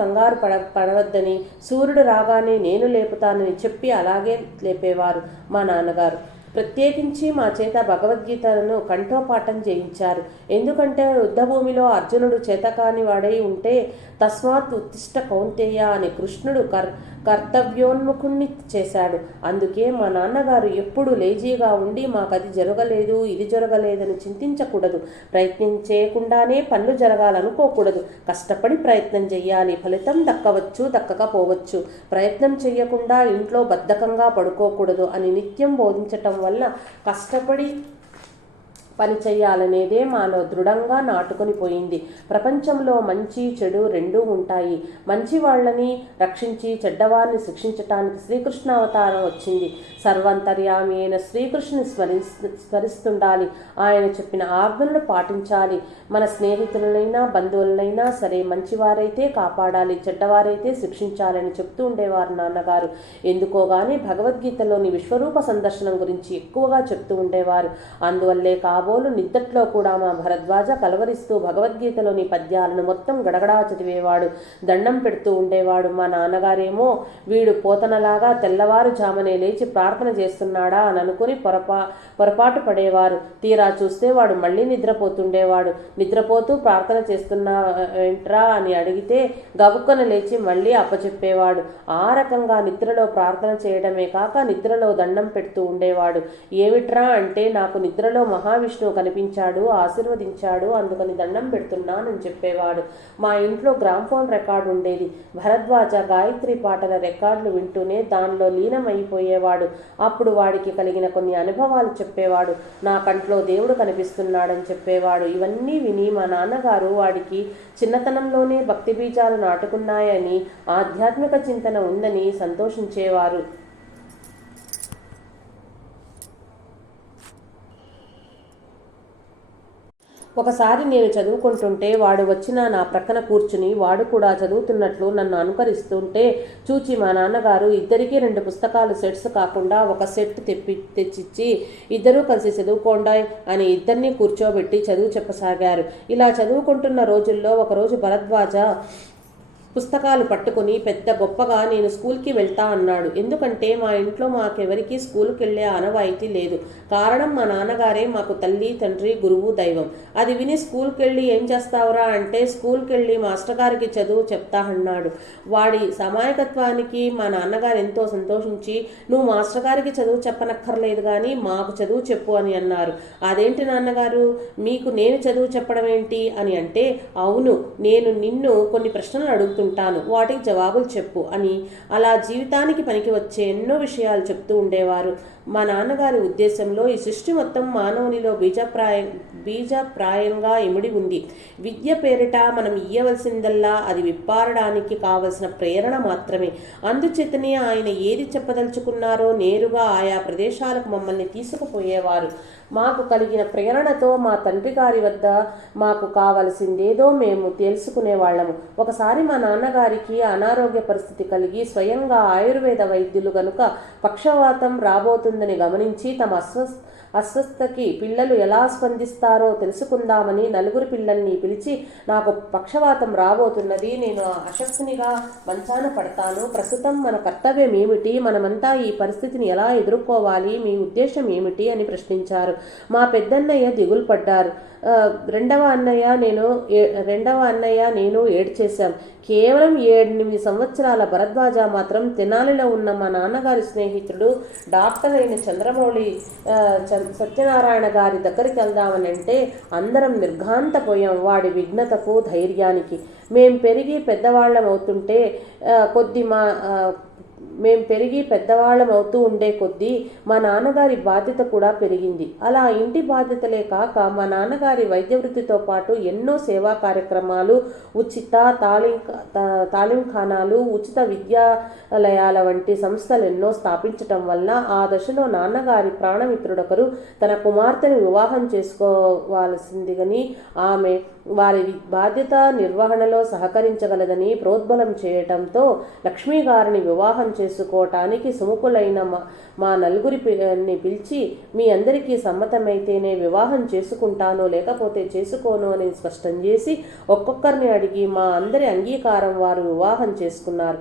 కంగారు పడవద్దని సూర్యుడు రాగానే నేను లేపుతానని చెప్పి అలాగే లేపేవారు మా నాన్నగారు. ప్రత్యేకించి మా చేత భగవద్గీతలను కంఠోపాఠం చేయించారు. ఎందుకంటే యుద్ధభూమిలో అర్జునుడు చేతకాని వాడై ఉంటే తస్మాత్ ఉత్తిష్ట కౌంతేయ అని కృష్ణుడు కర్తవ్యోన్ముఖుణ్ణి చేశాడు. అందుకే మా నాన్నగారు ఎప్పుడు లేజీగా ఉండి మాకది జరగలేదు ఇది జరగలేదని చింతించకూడదు, ప్రయత్నం చేయకుండానే పనులు జరగాలనుకోకూడదు. కష్టపడి ప్రయత్నం చెయ్యాలి, ఫలితం దక్కవచ్చు దక్కకపోవచ్చు. ప్రయత్నం చెయ్యకుండా ఇంట్లో బద్ధకంగా పడుకోకూడదు అని నిత్యం బోధించటం వల్ల కష్టపడి పని చెయ్యాలనేదే మాలో దృఢంగా నాటుకొని పోయింది. ప్రపంచంలో మంచి చెడు రెండూ ఉంటాయి. మంచి వాళ్ళని రక్షించి చెడ్డవారిని శిక్షించటానికి శ్రీకృష్ణ అవతారం వచ్చింది. సర్వంతర్యామి అయిన శ్రీకృష్ణుని స్మరిస్తుండాలి. ఆయన చెప్పిన ఆజ్ఞలను పాటించాలి. మన స్నేహితులనైనా బంధువులనైనా సరే మంచివారైతే కాపాడాలి, చెడ్డవారైతే శిక్షించాలని చెప్తూ ఉండేవారు నాన్నగారు. ఎందుకో గాని భగవద్గీతలోని విశ్వరూప సందర్శనం గురించి ఎక్కువగా చెప్తూ ఉండేవారు. అందువల్లే కాబోలు నిద్దట్లో కూడా మా భరద్వాజ కలవరిస్తూ భగవద్గీతలోని పద్యాలను మొత్తం గడగడా చదివేవాడు, దండం పెడుతూ ఉండేవాడు. మా నాన్నగారేమో వీడు పోతనలాగా తెల్లవారుజామనే లేచి ప్రార్థన చేస్తున్నాడా అని అనుకుని పొరపాటు పడేవారు. తీరా చూస్తే వాడు మళ్ళీ నిద్రపోతుండేవాడు. నిద్రపోతూ ప్రార్థన చేస్తున్నావేంట్రా అని అడిగితే గబుక్కన లేచి మళ్ళీ అప్పచెప్పేవాడు. ఆ రకంగా నిద్రలో ప్రార్థన చేయడమే కాక నిద్రలో దండం పెడుతూ ఉండేవాడు. ఏమిట్రా అంటే నాకు నిద్రలో మహావిష్ణువు కనిపించాడు, ఆశీర్వదించాడు, అందుకని దండం పెడుతున్నానని చెప్పేవాడు. మా ఇంట్లో గ్రామ్ఫోన్ రికార్డు ఉండేది. భరద్వాజ గాయత్రి పాటల రికార్డులు వింటూనే దానిలో లీనమైపోయేవాడు. అప్పుడు వాడికి కలిగిన కొన్ని అనుభవాలు చెప్పేవాడు. నా కంట్లో దేవుడు కనిపిస్తున్నాడని చెప్పేవాడు. ఇవన్నీ విని మా నాన్నగారు వాడికి చిన్నతనంలోనే భక్తి బీజాలు నాటుకున్నాయని, ఆధ్యాత్మిక చింతన ఉందని సంతోషించేవారు. ఒకసారి నేను చదువుకుంటుంటే వాడు వచ్చిన నా ప్రక్కన కూర్చుని వాడు కూడా చదువుతున్నట్లు నన్ను అనుకరిస్తుంటే చూచి మా నాన్నగారు ఇద్దరికీ 2 పుస్తకాలు సెట్స్ కాకుండా ఒక సెట్ తెచ్చిచ్చి ఇద్దరూ కలిసి చదువుకోండి అని ఇద్దరినీ కూర్చోబెట్టి చదువు చెప్పసాగారు. ఇలా చదువుకుంటున్న రోజుల్లో ఒకరోజు భరద్వాజ పుస్తకాలు పట్టుకుని పెద్ద గొప్పగా నేను స్కూల్కి వెళ్తా అన్నాడు. ఎందుకంటే మా ఇంట్లో మాకెవరికి స్కూల్కి వెళ్ళే ఆనవాయితీ లేదు. కారణం మా నాన్నగారే మాకు తల్లి తండ్రి గురువు దైవం. అది విని స్కూల్కి వెళ్ళి ఏం చేస్తావురా అంటే స్కూల్కి వెళ్ళి మాస్టర్ గారికి చదువు చెప్తా అన్నాడు. వాడి సమాయకత్వానికి మా నాన్నగారు ఎంతో సంతోషించి నువ్వు మాస్టర్ గారికి చదువు చెప్పనక్కర్లేదు కానీ మాకు చదువు చెప్పు అని అన్నారు. అదేంటి నాన్నగారు మీకు నేను చదువు చెప్పడం ఏంటి అని అంటే అవును నేను నిన్ను కొన్ని ప్రశ్నలు అడుగుతున్నాను, వాటికి జవాబులు చెప్పు అని అలా జీవితానికి పనికి వచ్చే ఎన్నో విషయాలు చెప్తూ ఉండేవారు. మా నాన్నగారి ఉద్దేశంలో ఈ సృష్టి మొత్తం మానవునిలో బీజప్రాయంగా ఇమిడి ఉంది. విద్య పేరిట మనం ఇయ్యవలసిందల్లా అది విప్పారడానికి కావలసిన ప్రేరణ మాత్రమే. అందుచేతనే ఆయన ఏది చెప్పదలుచుకున్నారో నేరుగా ఆయా ప్రదేశాలకు మమ్మల్ని తీసుకుపోయేవారు. మాకు కలిగిన ప్రేరణతో మా తండ్రి గారి వద్ద మాకు కావలసిందేదో మేము తెలుసుకునేవాళ్ళము. ఒకసారి మా నాన్నగారికి అనారోగ్య పరిస్థితి కలిగి స్వయంగా ఆయుర్వేద వైద్యులు గనుక పక్షవాతం రాబోతుందని గమనించి తమ అస్వస్థకి పిల్లలు ఎలా స్పందిస్తారో తెలుసుకుందామని 4 పిల్లల్ని పిలిచి నాకు పక్షవాతం రాబోతున్నది, నేను అశక్తునిగా మంచాన పడతాను, ప్రస్తుతం మన కర్తవ్యం ఏమిటి, మనమంతా ఈ పరిస్థితిని ఎలా ఎదుర్కోవాలి, మీ ఉద్దేశం ఏమిటి అని ప్రశ్నించారు. మా పెద్దన్నయ్య దిగులు పడ్డారు. రెండవ అన్నయ్య నేను ఏడ్చేశాం. కేవలం 7-8 సంవత్సరాల భరద్వాజ మాత్రం తెనాలిలో ఉన్న మా నాన్నగారి స్నేహితుడు డాక్టర్ అయిన చంద్రమౌళి సత్యనారాయణ గారి దగ్గరికి వెళ్దామని అంటే అందరం నిర్ఘాంతపోయాం వాడి విఘ్నతకు ధైర్యానికి. మేం పెరిగి పెద్దవాళ్ళం అవుతుంటే మేం పెరిగి పెద్దవాళ్ళం అవుతూ ఉండే కొద్దీ మా నాన్నగారి బాధ్యత కూడా పెరిగింది. అలా ఇంటి బాధ్యతలే కాక మా నాన్నగారి వైద్య వృత్తితో పాటు ఎన్నో సేవా కార్యక్రమాలు, ఉచిత తాలింఖానాలు, ఉచిత విద్యాలయాల వంటి సంస్థలు ఎన్నో స్థాపించటం వల్ల ఆ దశలో నాన్నగారి ప్రాణమిత్రుడొకరు తన కుమార్తెను వివాహం చేసుకోవాల్సిందిగని ఆమె వారి బాధ్యత నిర్వహణలో సహకరించగలదని ప్రోద్బలం చేయటంతో లక్ష్మీ గారిని వివాహం చేసుకోవటానికి సుముఖులైన మా నలుగురిని పిలిచి, మీ అందరికీ సమ్మతమైతేనే వివాహం చేసుకుంటాను, లేకపోతే చేసుకోను అని స్పష్టం చేసి ఒక్కొక్కరిని అడిగి మా అందరి అంగీకారం వారు వివాహం చేసుకున్నారు.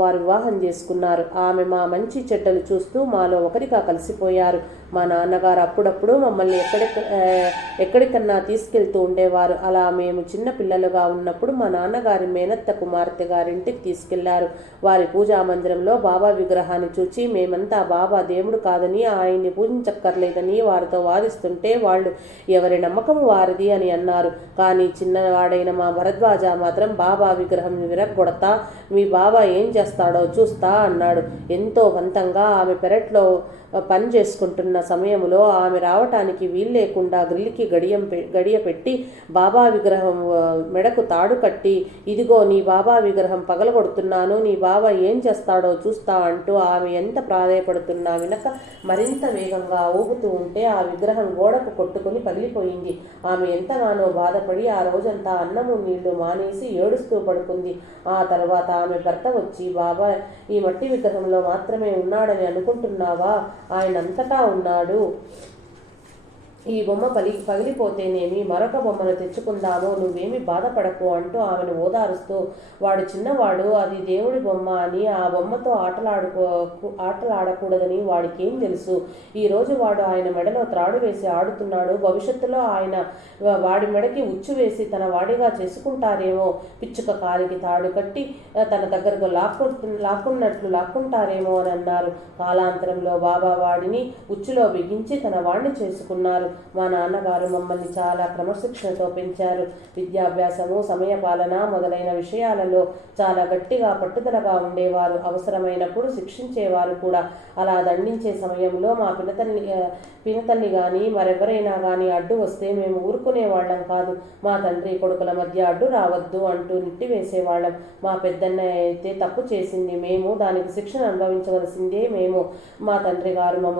వారు వివాహం చేసుకున్నారు. ఆమె మా మంచి చెడ్డలు చూస్తూ మాలో ఒకరిగా కలిసిపోయారు. మా నాన్నగారు అప్పుడప్పుడు మమ్మల్ని ఎక్కడికన్నా తీసుకెళ్తూ ఉండేవారు. అలా మేము చిన్న పిల్లలుగా ఉన్నప్పుడు మా నాన్నగారి మేనత్త కుమార్తె గారింటికి తీసుకెళ్లారు. వారి పూజా మందిరంలో బాబా విగ్రహాన్ని చూచి మేమంతా బాబా దేవుడు కాదని, ఆయన్ని పూజించక్కర్లేదని వారితో వాదిస్తుంటే వాళ్ళు ఎవరి నమ్మకం వారిది అని అన్నారు. కానీ చిన్నవాడైన మా భరద్వాజ మాత్రం బాబా విగ్రహం విరగ్గొడతా, మీ బాబా ఏం చేస్తాడో చూస్తా అన్నాడు. ఎంతో పంతంగా ఆమె పెరట్లో పని చేసుకుంటున్న సమయంలో ఆమె రావటానికి వీల్లేకుండా గ్రిల్కి గడియ పెట్టి బాబా విగ్రహం మెడకు తాడు కట్టి, ఇదిగో నీ బాబా విగ్రహం పగలగొడుతున్నాను, నీ బాబా ఏం చేస్తాడో చూస్తా అంటూ ఆమె ఎంత ప్రాధేయపడుతున్నా వినక మరింత వేగంగా ఊగుతూ ఉంటే ఆ విగ్రహం గోడకు కొట్టుకుని పగిలిపోయింది. ఆమె ఎంతగానో బాధపడి ఆ రోజంతా అన్నము నీళ్లు మానేసి ఏడుస్తూ పడుకుంది. ఆ తర్వాత ఆమె భర్త వచ్చి, బాబా ఈ మట్టి విగ్రహంలో మాత్రమే ఉన్నాడని అనుకుంటున్నావా? ఆయన అంతటా ఉన్నాడు. ఈ బొమ్మ పగిలిపోతేనేమి, మరొక బొమ్మను తెచ్చుకుందాము, నువ్వేమి బాధపడకు అంటూ ఆమెను ఓదారుస్తూ, వాడు చిన్నవాడు, అది దేవుడి బొమ్మ అని, ఆ బొమ్మతో ఆటలాడకూడదని వాడికేం తెలుసు? ఈరోజు వాడు ఆయన మెడలో త్రాడు వేసి ఆడుతున్నాడు, భవిష్యత్తులో ఆయన వాడి మెడకి ఉచ్చు వేసి తన వాడిగా చేసుకుంటారేమో, పిచ్చుక కాలికి తాడు కట్టి తన దగ్గరకు లాక్కున్నట్లు లాక్కుంటారేమో అని అన్నారు. కాలాంతరంలో బాబా వాడిని ఉచ్చులో బిగించి తన వాడిని చేసుకున్నారు. మా నాన్నగారు మమ్మల్ని చాలా క్రమశిక్షణతో పెంచారు. విద్యాభ్యాసము, సమయపాలన మొదలైన విషయాలలో చాలా గట్టిగా పట్టుదలగా ఉండేవారు. అవసరమైనప్పుడు శిక్షించేవారు కూడా. అలా దండించే సమయంలో మా పినతల్లి కానీ మరెవరైనా కానీ అడ్డు వస్తే మేము ఊరుకునేవాళ్ళం కాదు. మా తండ్రి కొడుకుల మధ్య అడ్డు రావద్దు అంటూ నిట్టివేసేవాళ్ళం. మా పెద్దన్న అయితే తప్పు చేసింది మేము, దానికి శిక్షణ అనుభవించవలసిందే మేము. మా తండ్రి గారు మమ్మ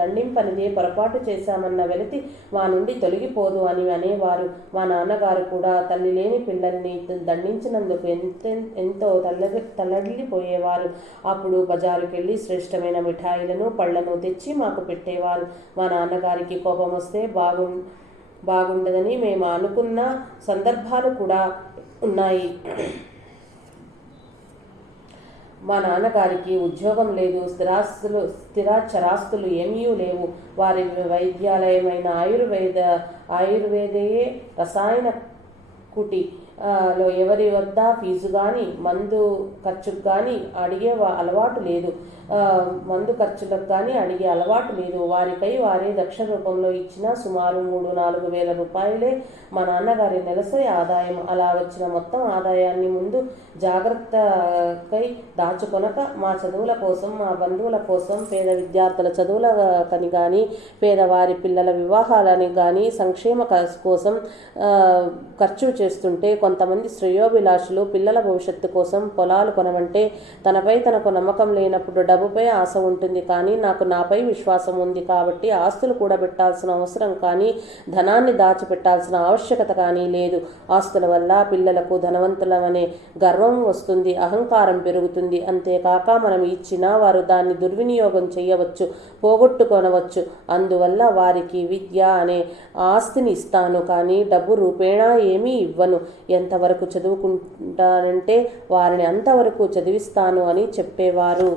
దండింపనిదే పొరపాటు చేశామన్న వెలితి మా నుండి తొలగిపోదు అని అనేవారు. మా నాన్నగారు కూడా తల్లి లేని పిల్లల్ని దండించినందుకు ఎంతో తల్లడిల్లిపోయేవారు. అప్పుడు బజారుకెళ్ళి శ్రేష్టమైన మిఠాయిలను, పళ్లను తెచ్చి మాకు పెట్టేవారు. మా నాన్నగారికి కోపం వస్తే బాగుండదని మేము అనుకున్న సందర్భాలు కూడా ఉన్నాయి. మా నాన్నగారికి ఉద్యోగం లేదు, స్థిరాచరాస్తులు ఏమీ లేవు. వారి వైద్యాలయమైన ఆయుర్వేదయే రసాయన కుటి లో ఎవరి వద్ద ఫీజు కానీ మందు ఖర్చుకు కానీ అడిగే అలవాటు లేదు. మందు ఖర్చులకు కానీ అడిగే అలవాటు లేదు. వారిపై వారే దక్ష రూపంలో ఇచ్చిన సుమారు 3-4 వేల రూపాయలే మా నాన్నగారి నెలసరి ఆదాయం. అలా వచ్చిన మొత్తం ఆదాయాన్ని ముందు జాగ్రత్తకై దాచుకొనక మా చదువుల కోసం, మా బంధువుల కోసం, పేద విద్యార్థుల చదువులకని కానీ, పేదవారి పిల్లల వివాహాలని కానీ సంక్షేమ కోసం ఖర్చు చేస్తుంటే, కొంతమంది శ్రేయోభిలాషులు పిల్లల భవిష్యత్తు కోసం పొలాలు కొనమంటే తనపై తనకు నమ్మకం లేనప్పుడు డబ్బుపై ఆశ ఉంటుంది, కానీ నాకు నాపై విశ్వాసం ఉంది కాబట్టి ఆస్తులు కూడా పెట్టాల్సిన అవసరం కానీ, ధనాన్ని దాచిపెట్టాల్సిన ఆవశ్యకత కానీ లేదు. ఆస్తుల వల్ల పిల్లలకు ధనవంతులమనే గర్వం వస్తుంది, అహంకారం పెరుగుతుంది. అంతేకాక మనం ఇచ్చినా వారు దాన్ని దుర్వినియోగం చేయవచ్చు, పోగొట్టుకొనవచ్చు. అందువల్ల వారికి విద్య అనే ఆస్తిని ఇస్తాను, కానీ డబ్బు రూపేణా ఏమీ ఇవ్వను. ఎంతవరకు చదువుకుంటానంటే వారిని అంతవరకు చదివిస్తాను అని చెప్పేవారు.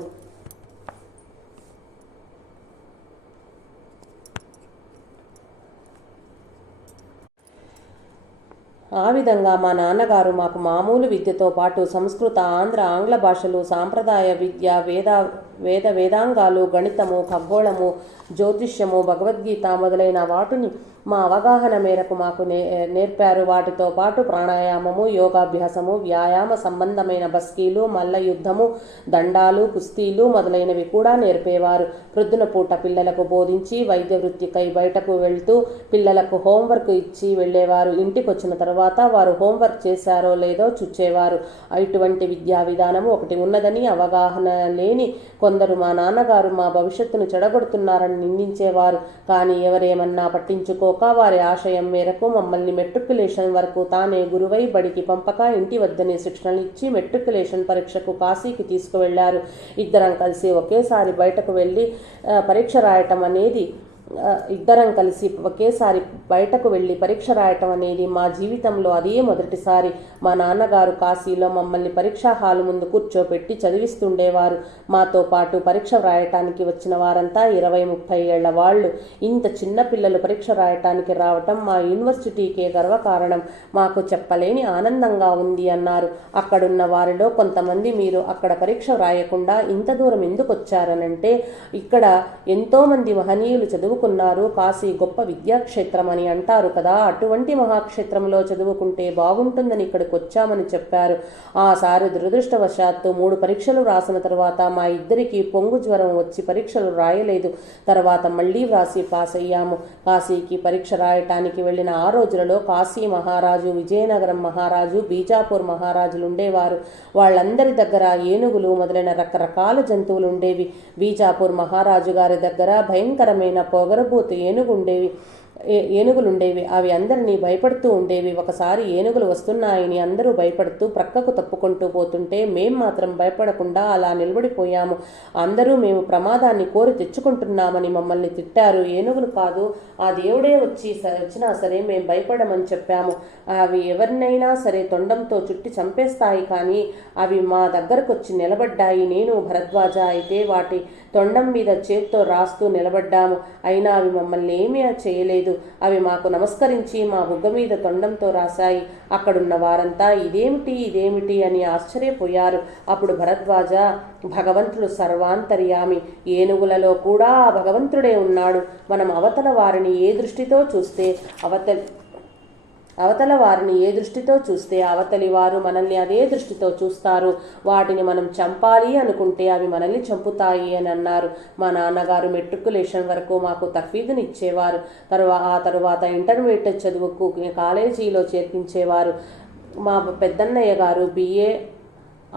ఆ విధంగా మా నాన్నగారు మాకు మామూలు విద్యతో పాటు సంస్కృత, ఆంధ్ర, ఆంగ్ల భాషలు, సాంప్రదాయ విద్య, వేదాంగాలు, గణితము, ఖగోళము, జ్యోతిష్యము, భగవద్గీత మొదలైన వాటిని మా అవగాహన మేరకు మాకు నేర్పారు. వాటితో పాటు ప్రాణాయామము, యోగాభ్యాసము, వ్యాయామ సంబంధమైన బస్కీలు, మల్ల యుద్ధము, దండాలు, కుస్తీలు మొదలైనవి కూడా నేర్పేవారు. ప్రొద్దున పూట పిల్లలకు బోధించి వైద్య వృత్తికై బయటకు వెళ్తూ పిల్లలకు హోంవర్క్ ఇచ్చి వెళ్ళేవారు. ఇంటికి వచ్చిన తర్వాత వారు హోంవర్క్ చేశారో లేదో చూచేవారు. ఇటువంటి విద్యా విధానము ఒకటి ఉన్నదని అవగాహన లేని కొందరు మా నాన్నగారు మా భవిష్యత్తును చెడగొడుతున్నారని నిందించేవారు. కానీ ఎవరేమన్నా పట్టించుకో వారి ఆశయం మేరకు మమ్మల్ని మెట్రికులేషన్ వరకు తానే గురువై బడికి పంపక ఇంటి వద్దనే శిక్షణలు ఇచ్చి మెట్రికులేషన్ పరీక్షకు కాశీకి తీసుకువెళ్లారు. ఇద్దరం కలిసి ఒకేసారి బయటకు వెళ్ళి పరీక్ష రాయటం అనేది బయటకు వెళ్ళి పరీక్ష రాయటం అనేది మా జీవితంలో అదే మొదటిసారి. మా నాన్నగారు కాశీలో మమ్మల్ని పరీక్షా హాలు ముందు కూర్చోపెట్టి చదివిస్తుండేవారు. మాతో పాటు పరీక్ష రాయటానికి వచ్చిన వారంతా 20-30 ఏళ్ల వాళ్ళు. ఇంత చిన్న పిల్లలు పరీక్ష రాయటానికి రావటం మా యూనివర్సిటీకే గర్వకారణం. మాకు చెప్పలేని ఆనందంగా ఉంది అన్నారు. అక్కడున్న వారిలో కొంతమంది, మీరు అక్కడ పరీక్ష రాయకుండా ఇంత దూరం ఎందుకు వచ్చారనంటే, ఇక్కడ ఎంతోమంది మహనీయులు చదువుకున్నారు, కాశీ గొప్ప విద్యాక్షేత్రం అని అంటారు కదా, అటువంటి మహాక్షేత్రంలో చదువుకుంటే బాగుంటుందని ఇక్కడికి వచ్చామని చెప్పారు. ఆసారి దురదృష్టవశాత్తు 3 పరీక్షలు రాసిన తర్వాత మా ఇద్దరికి పొంగు జ్వరం వచ్చి పరీక్షలు రాయలేదు. తర్వాత మళ్లీ వ్రాసి పాస్ అయ్యాము. కాశీకి పరీక్ష రాయటానికి వెళ్లిన ఆ రోజులలో కాశీ మహారాజు, విజయనగరం మహారాజు, బీజాపూర్ మహారాజులు ఉండేవారు. వాళ్ళందరి దగ్గర ఏనుగులు మొదలైన రకరకాల జంతువులు ఉండేవి. బీజాపూర్ మహారాజు గారి దగ్గర భయంకరమైన పొగరబోతు ఏనుగులుండేవి. అవి అందరినీ భయపడుతూ ఉండేవి. ఒకసారి ఏనుగులు వస్తున్నాయని అందరూ భయపడుతూ ప్రక్కకు తప్పుకుంటూ పోతుంటే మేం మాత్రం భయపడకుండా అలా నిలబడిపోయాము. అందరూ మేము ప్రమాదాన్ని కోరి తెచ్చుకుంటున్నామని మమ్మల్ని తిట్టారు. ఏనుగులు కాదు, ఆ దేవుడే వచ్చినా సరే మేం భయపడమని చెప్పాము. అవి ఎవరినైనా సరే తొండంతో చుట్టి చంపేస్తాయి, కానీ అవి మా దగ్గరకు వచ్చి నిలబడ్డాయి. నేను, భరద్వాజ అయితే వాటి తొండం మీద చేత్తో రాస్తూ నిలబడ్డాము. అయినా అవి మమ్మల్ని ఏమీ చేయలేదు. అవి మాకు నమస్కరించి మా బుగ్గ మీద తొండంతో రాశాయి. అక్కడున్న వారంతా ఇదేమిటి అని ఆశ్చర్యపోయారు. అప్పుడు భరద్వాజ, భగవంతుడు సర్వాంతర్యామి, ఏనుగులలో కూడా ఆ భగవంతుడే ఉన్నాడు. మనం అవతల వారిని ఏ దృష్టితో చూస్తే అవతలి వారు మనల్ని అదే దృష్టితో చూస్తారు. వాటిని మనం చంపాలి అనుకుంటే అవి మనల్ని చంపుతాయి అని అన్నారు. మా నాన్నగారు మెట్రికులేషన్ వరకు మాకు తర్ఫీదుని ఇచ్చేవారు. ఆ తరువాత ఇంటర్మీడియట్ చదువుకు కాలేజీలో చేర్పించేవారు. మా పెద్దన్నయ్య గారు BA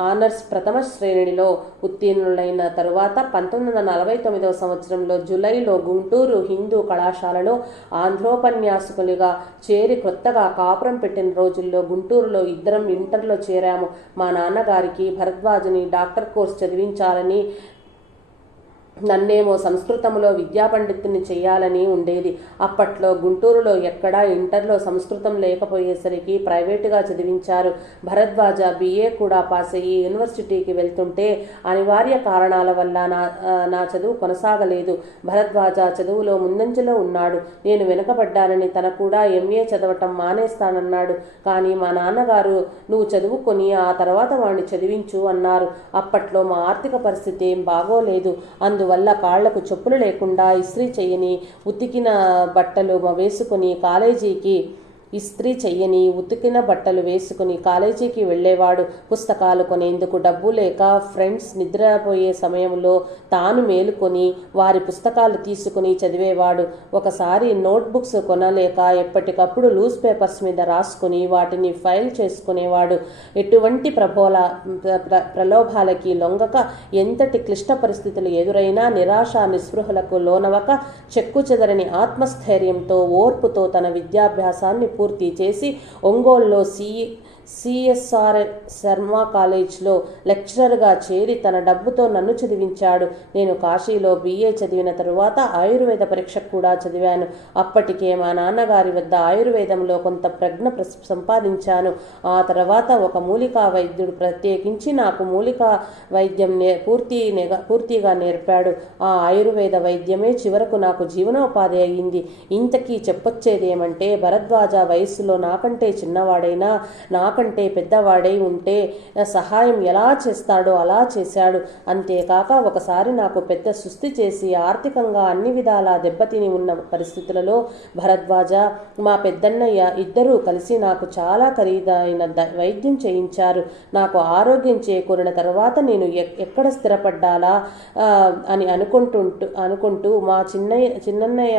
ఆనర్స్ ప్రథమ శ్రేణిలో ఉత్తీర్ణులైన తరువాత 1949వ సంవత్సరంలో జూలైలో గుంటూరు హిందూ కళాశాలలో ఆంధ్రోపన్యాసకులుగా చేరి కొత్తగా కాపురం పెట్టిన రోజుల్లో గుంటూరులో ఇద్దరం ఇంటర్లో చేరాము. మా నాన్నగారికి భరద్వాజని డాక్టర్ కోర్స్ చదివించాలని, నన్నేమో సంస్కృతంలో విద్యా పండితుని చెయ్యాలని ఉండేది. అప్పట్లో గుంటూరులో ఎక్కడా ఇంటర్లో సంస్కృతం లేకపోయేసరికి ప్రైవేటుగా చదివించారు. భరద్వాజ BA కూడా పాస్ అయ్యి యూనివర్సిటీకి వెళ్తుంటే అనివార్య కారణాల వల్ల నా చదువు కొనసాగలేదు. భరద్వాజ చదువులో ముందంజలో ఉన్నాడు. నేను వెనుకబడ్డానని తన కూడా MA చదవటం మానేస్తానన్నాడు. కానీ మా నాన్నగారు, నువ్వు చదువుకొని ఆ తర్వాత వాడిని చదివించు అన్నారు. అప్పట్లో మా ఆర్థిక పరిస్థితి ఏం బాగోలేదు. అందువల్ల కాళ్లకు చెప్పులు లేకుండా ఇస్త్రీ చెయ్యని ఉతికిన బట్టలు వేసుకుని ఉతికిన బట్టలు వేసుకుని కాలేజీకి వెళ్ళేవాడు. పుస్తకాలు కొనేందుకు డబ్బు లేక ఫ్రెండ్స్ నిద్రపోయే సమయంలో తాను మేలుకొని వారి పుస్తకాలు తీసుకుని చదివేవాడు. ఒకసారి నోట్బుక్స్ కొనలేక ఎప్పటికప్పుడు లూజ్ పేపర్స్ మీద రాసుకుని వాటిని ఫైల్ చేసుకునేవాడు. ఎటువంటి ప్రలోభాలకి లొంగక, ఎంతటి క్లిష్ట పరిస్థితులు ఎదురైనా నిరాశ నిస్పృహలకు లోనవక, చెక్కు చెదరని ఆత్మస్థైర్యంతో ఓర్పుతో తన విద్యాభ్యాసాన్ని పూర్తి చేసి ఒంగోలులో CSR శర్మ కాలేజ్లో లెక్చరర్గా చేరి తన డబ్బుతో నన్ను చదివించాడు. నేను కాశీలో BA చదివిన తరువాత ఆయుర్వేద పరీక్ష కూడా చదివాను. అప్పటికే మా నాన్నగారి వద్ద ఆయుర్వేదంలో కొంత ప్రజ్ఞ సంపాదించాను. ఆ తర్వాత ఒక మూలికా వైద్యుడు ప్రత్యేకించి నాకు మూలికా వైద్యం పూర్తిగా నేర్పాడు. ఆ ఆయుర్వేద వైద్యమే చివరకు నాకు జీవనోపాధి అయ్యింది. ఇంతకీ చెప్పొచ్చేదేమంటే, భరద్వాజ వయస్సులో నాకంటే చిన్నవాడైనా నాకు నాకంటే పెద్దవాడై ఉంటే సహాయం ఎలా చేస్తాడో అలా చేశాడు. అంతేకాక ఒకసారి నాకు పెద్ద సుస్థి చేసి ఆర్థికంగా అన్ని విధాలా దెబ్బతిని ఉన్న పరిస్థితులలో భరద్వాజ, మా పెద్దన్నయ్య ఇద్దరూ కలిసి నాకు చాలా ఖరీదైన వైద్యం చేయించారు. నాకు ఆరోగ్యం చేకూరిన తర్వాత నేను ఎక్కడ స్థిరపడ్డాలా అని అనుకుంటూ మా చిన్నన్నయ్య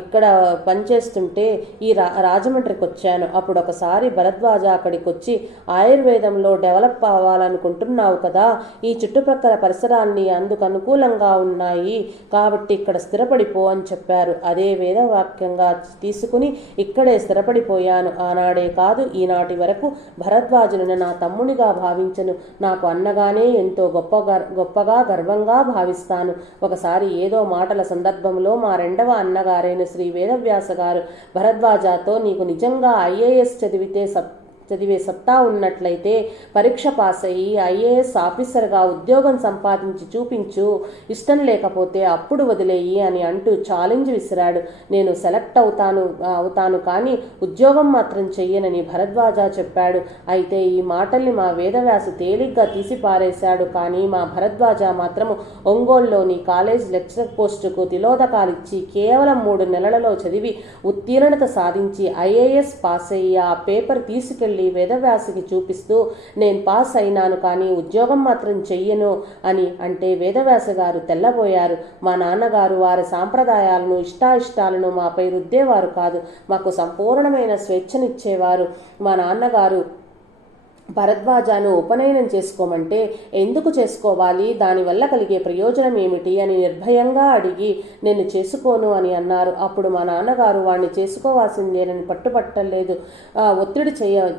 ఇక్కడ పనిచేస్తుంటే ఈ రాజమండ్రికి వచ్చాను. అప్పుడు ఒకసారి భరద్వాజ అక్కడికి వచ్చి, ఆయుర్వేదంలో డెవలప్ అవ్వాలనుకుంటున్నావు కదా, ఈ చుట్టుప్రక్కల పరిసరాన్ని అందుకు అనుకూలంగా ఉన్నాయి కాబట్టి ఇక్కడ స్థిరపడిపో అని చెప్పారు. అదే వేదవాక్యంగా తీసుకుని ఇక్కడే స్థిరపడిపోయాను. ఆనాడే కాదు ఈనాటి వరకు భరద్వాజులను నా తమ్మునిగా భావించను. నాకు అన్నగానే ఎంతో గొప్పగా గర్వంగా భావిస్తాను. ఒకసారి ఏదో మాటల సందర్భంలో మా రెండవ అన్నగారైన శ్రీ వేదవ్యాస గారు భరద్వాజతో, నీకు నిజంగా ఐఏఎస్ చదివే సత్తా ఉన్నట్లయితే పరీక్ష పాస్ అయ్యి ఐఏఎస్ ఆఫీసర్గా ఉద్యోగం సంపాదించి చూపించు, ఇష్టం లేకపోతే అప్పుడు వదిలేయి అని అంటూ ఛాలెంజ్ విసిరాడు. నేను సెలెక్ట్ అవుతాను కానీ ఉద్యోగం మాత్రం చెయ్యనని భరద్వాజ చెప్పాడు. అయితే ఈ మాటల్ని మా వేదవ్యాసు తేలిగ్గా తీసి పారేశాడు. కానీ మా భరద్వాజ మాత్రము ఒంగోలులోని కాలేజ్ లెక్చరర్ పోస్టుకు తిలోదకాలిచ్చి కేవలం 3 నెలలలో చదివి ఉత్తీర్ణత సాధించి ఐఏఎస్ పాస్ అయ్యి ఆ పేపర్ తీసుకెళ్లి వేదవ్యాసుకి చూపిస్తూ, నేను పాస్ అయినాను కానీ ఉద్యోగం మాత్రం చెయ్యను అని అంటే వేదవ్యాస గారు తెల్లబోయారు. మా నాన్నగారు వారి సాంప్రదాయాలను ఇష్టాలను మాపై రుద్దేవారు కాదు, మాకు సంపూర్ణమైన స్వేచ్ఛనిచ్చేవారు. మా నాన్నగారు భరద్వాజను ఉపనయనం చేసుకోమంటే ఎందుకు చేసుకోవాలి, దానివల్ల కలిగే ప్రయోజనం ఏమిటి అని నిర్భయంగా అడిగి, నేను చేసుకోను అని అన్నారు. అప్పుడు మా నాన్నగారు వాడిని చేసుకోవాల్సిందేనని పట్టుపట్టలేదు. ఒత్తిడి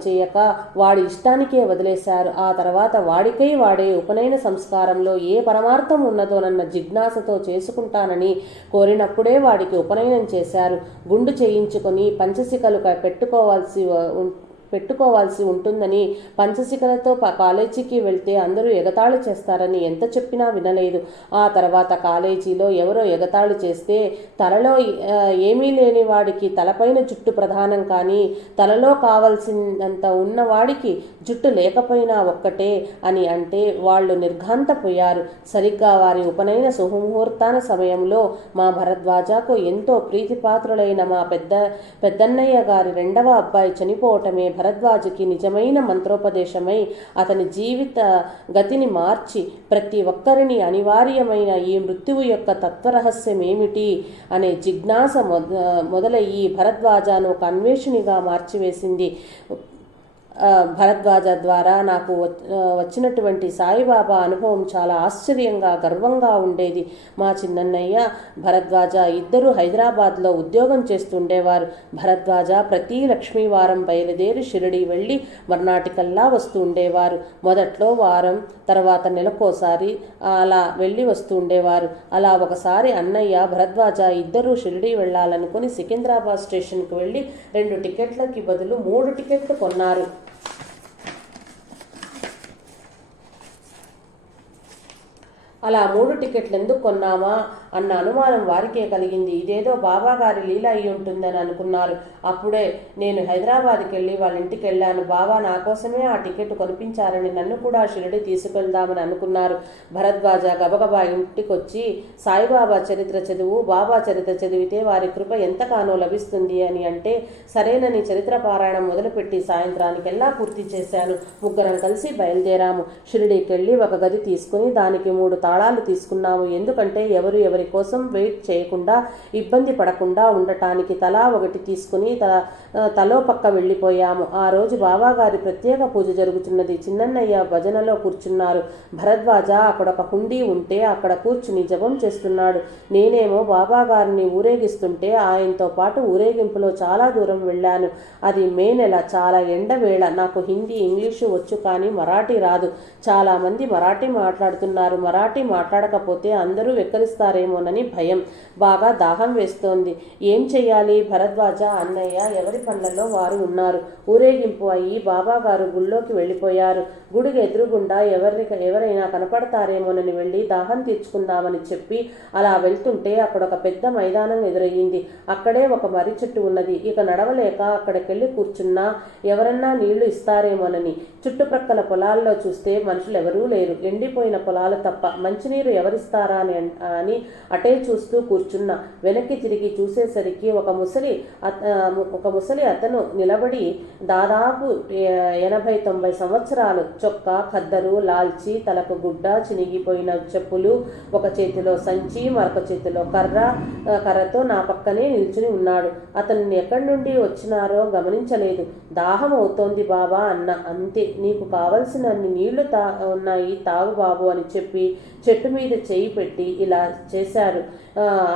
చేయక వాడి ఇష్టానికే వదిలేశారు. ఆ తర్వాత వాడికై వాడే ఉపనయన సంస్కారంలో ఏ పరమార్థం ఉన్నదోనన్న జిజ్ఞాసతో చేసుకుంటానని కోరినప్పుడే వాడికి ఉపనయనం చేశారు. గుండు చేయించుకొని పంచశిఖలు పెట్టుకోవాల్సి ఉంటుందని పంచశిఖలతో కాలేజీకి వెళ్తే అందరూ ఎగతాళి చేస్తారని ఎంత చెప్పినా వినలేదు. ఆ తర్వాత కాలేజీలో ఎవరో ఎగతాళి చేస్తే, తలలో ఏమీ లేని వాడికి తలపైన జుట్టు ప్రధానం కానీ తలలో కావలసినంత ఉన్నవాడికి జుట్టు లేకపోయినా ఒక్కటే అని అంటే వాళ్ళు నిర్ఘాంతపోయారు. సరిగ్గా వారి ఉపనయన శుభముహూర్తాన సమయంలో మా భరద్వాజకు ఎంతో ప్రీతిపాత్రులైన మా పెద్దన్నయ్య గారి రెండవ అబ్బాయి చనిపోవటమే భరద్వాజకి నిజమైన మంత్రోపదేశమై అతని జీవిత గతిని మార్చి ప్రతి ఒక్కరిని అనివార్యమైన ఈ మృత్యువు యొక్క తత్వరహస్యం ఏమిటి అనే జిజ్ఞాస మొదలయ్యి భరద్వాజను ఒక అన్వేషణిగా మార్చివేసింది. భరద్వాజ ద్వారా నాకు వచ్చినటువంటి సాయిబాబా అనుభవం చాలా ఆశ్చర్యంగా గర్వంగా ఉండేది. మా చిన్నన్నయ్య భరద్వాజ ఇద్దరు హైదరాబాద్లో ఉద్యోగం చేస్తుండేవారు. భరద్వాజ ప్రతి లక్ష్మీవారం బయలుదేరి షిరిడి వెళ్ళి మర్నాటికల్లా వస్తూ ఉండేవారు. మొదట్లో వారం, తర్వాత నెలకోసారి అలా వెళ్ళి వస్తూ ఉండేవారు. అలా ఒకసారి అన్నయ్య భరద్వాజ ఇద్దరూ షిరిడి వెళ్ళాలనుకుని సికింద్రాబాద్ స్టేషన్కి వెళ్ళి 2 టికెట్లకి బదులు 3 టికెట్లు కొన్నారు. అలా 3 టికెట్లు ఎందుకు కొన్నామా అన్న అనుమానం వారికే కలిగింది. ఇదేదో బాబాగారి లీల అయి ఉంటుందని అనుకున్నారు. అప్పుడే నేను హైదరాబాద్కి వెళ్ళి వాళ్ళ ఇంటికి వెళ్ళాను. బాబా నా కోసమే ఆ టికెట్ కొనిపించారని నన్ను కూడా షిరిడి తీసుకెళ్దామని అనుకున్నారు. భరద్వాజ గబగబా ఇంటికి వచ్చి, సాయిబాబా చరిత్ర చదువు, బాబా చరిత్ర చదివితే వారి కృప ఎంతగానో లభిస్తుంది అని అంటే, సరేనని చరిత్ర పారాయణం మొదలుపెట్టి సాయంత్రానికెల్లా పూర్తి చేశాను. ముగ్గురం కలిసి బయలుదేరాము. షిరిడీకి వెళ్ళి ఒక గది తీసుకుని దానికి 3 తాళాలు తీసుకున్నాము. ఎందుకంటే ఎవరి కోసం వెయిట్ చేయకుండా ఇబ్బంది పడకుండా ఉండటానికి తలా ఒకటి తీసుకుని తలో పక్క వెళ్ళిపోయాము. ఆ రోజు బాబాగారి ప్రత్యేక పూజ జరుగుతున్నది. చిన్నన్నయ్య భజనలో కూర్చున్నారు. భరద్వాజ అక్కడొక హుండీ ఉంటే అక్కడ కూర్చుని జపం చేస్తున్నాడు. నేనేమో బాబాగారిని ఊరేగిస్తుంటే ఆయనతో పాటు ఊరేగింపులో చాలా దూరం వెళ్ళాను. అది మే నెల, చాలా ఎండవేళ. నాకు హిందీ ఇంగ్లీషు వచ్చు కానీ మరాఠీ రాదు. చాలామంది మరాఠీ మాట్లాడుతున్నారు. మరాఠీ ఏపాటి మాట్లాడకపోతే అందరూ వెక్కరిస్తారేమోనని భయం. బాగా దాహం వేస్తోంది. ఏం చెయ్యాలి? భరద్వాజ, అన్నయ్య ఎవరి పనులలో వారు ఉన్నారు. ఊరేగింపు అయ్యి బాబాగారు గుళ్ళోకి వెళ్ళిపోయారు. గుడికి ఎదురుగుండా ఎవరైనా కనపడతారేమోనని వెళ్ళి దాహం తీర్చుకుందామని చెప్పి అలా వెళ్తుంటే అక్కడ ఒక పెద్ద మైదానం ఎదురయ్యింది. అక్కడే ఒక మర్రి చెట్టు ఉన్నది. ఇక నడవలేక అక్కడికెళ్ళి కూర్చున్నా ఎవరన్నా నీళ్లు ఇస్తారేమోనని. చుట్టుప్రక్కల పొలాల్లో చూస్తే మనుషులెవరూ లేరు. ఎండిపోయిన పొలాలు తప్ప. మంచినీరు ఎవరిస్తారా అని అటే చూస్తూ కూర్చున్నా. వెనక్కి తిరిగి చూసేసరికి ఒక ముసలి అతను నిలబడి దాదాపు 80-90 సంవత్సరాలు. చొక్కా, ఖద్దరు, లాల్చి, తలకు గుడ్డ, చినిగిపోయిన చెప్పులు, ఒక చేతిలో సంచి, మరొక చేతిలో కర్రతో నా పక్కనే నిల్చుని ఉన్నాడు. అతన్ని ఎక్కడి నుండి వచ్చినారో గమనించలేదు. దాహం అవుతోంది బాబా అన్న. అంతే. నీకు కావలసినన్ని నీళ్లు ఉన్నాయి, తాగు బాబు అని చెప్పి చెట్టు మీద చేయి పెట్టి ఇలా చేశారు.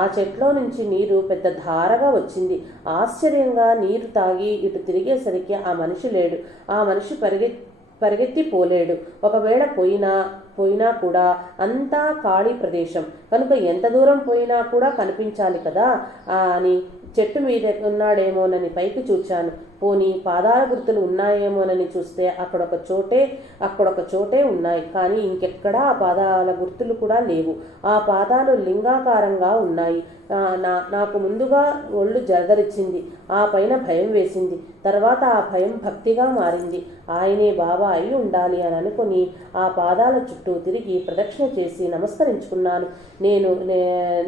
ఆ చెట్లో నుంచి నీరు పెద్ద ధారగా వచ్చింది. ఆశ్చర్యంగా నీరు తాగి ఇటు తిరిగేసరికి ఆ మనిషి లేడు. ఆ మనిషి పరిగెత్తిపోలేడు. ఒకవేళ పోయినా కూడా అంతా ఖాళీ ప్రదేశం కనుక ఎంత దూరం పోయినా కూడా కనిపించాలి కదా అని చెట్టు మీద ఉన్నాడేమోనని పైకి చూచాను. పోనీ పాదాల గుర్తులు ఉన్నాయేమోనని చూస్తే అక్కడొక చోటే ఉన్నాయి. కానీ ఇంకెక్కడా ఆ పాదాల గుర్తులు కూడా లేవు. ఆ పాదాలు లింగాకారంగా ఉన్నాయి. నాకు ముందుగా ఒళ్ళు జరదరిచ్చింది. ఆ పైన భయం వేసింది. తర్వాత ఆ భయం భక్తిగా మారింది. ఆయనే బాబా అయి ఉండాలి అని అనుకుని ఆ పాదాల చుట్టూ తిరిగి ప్రదక్షిణ చేసి నమస్కరించుకున్నాను.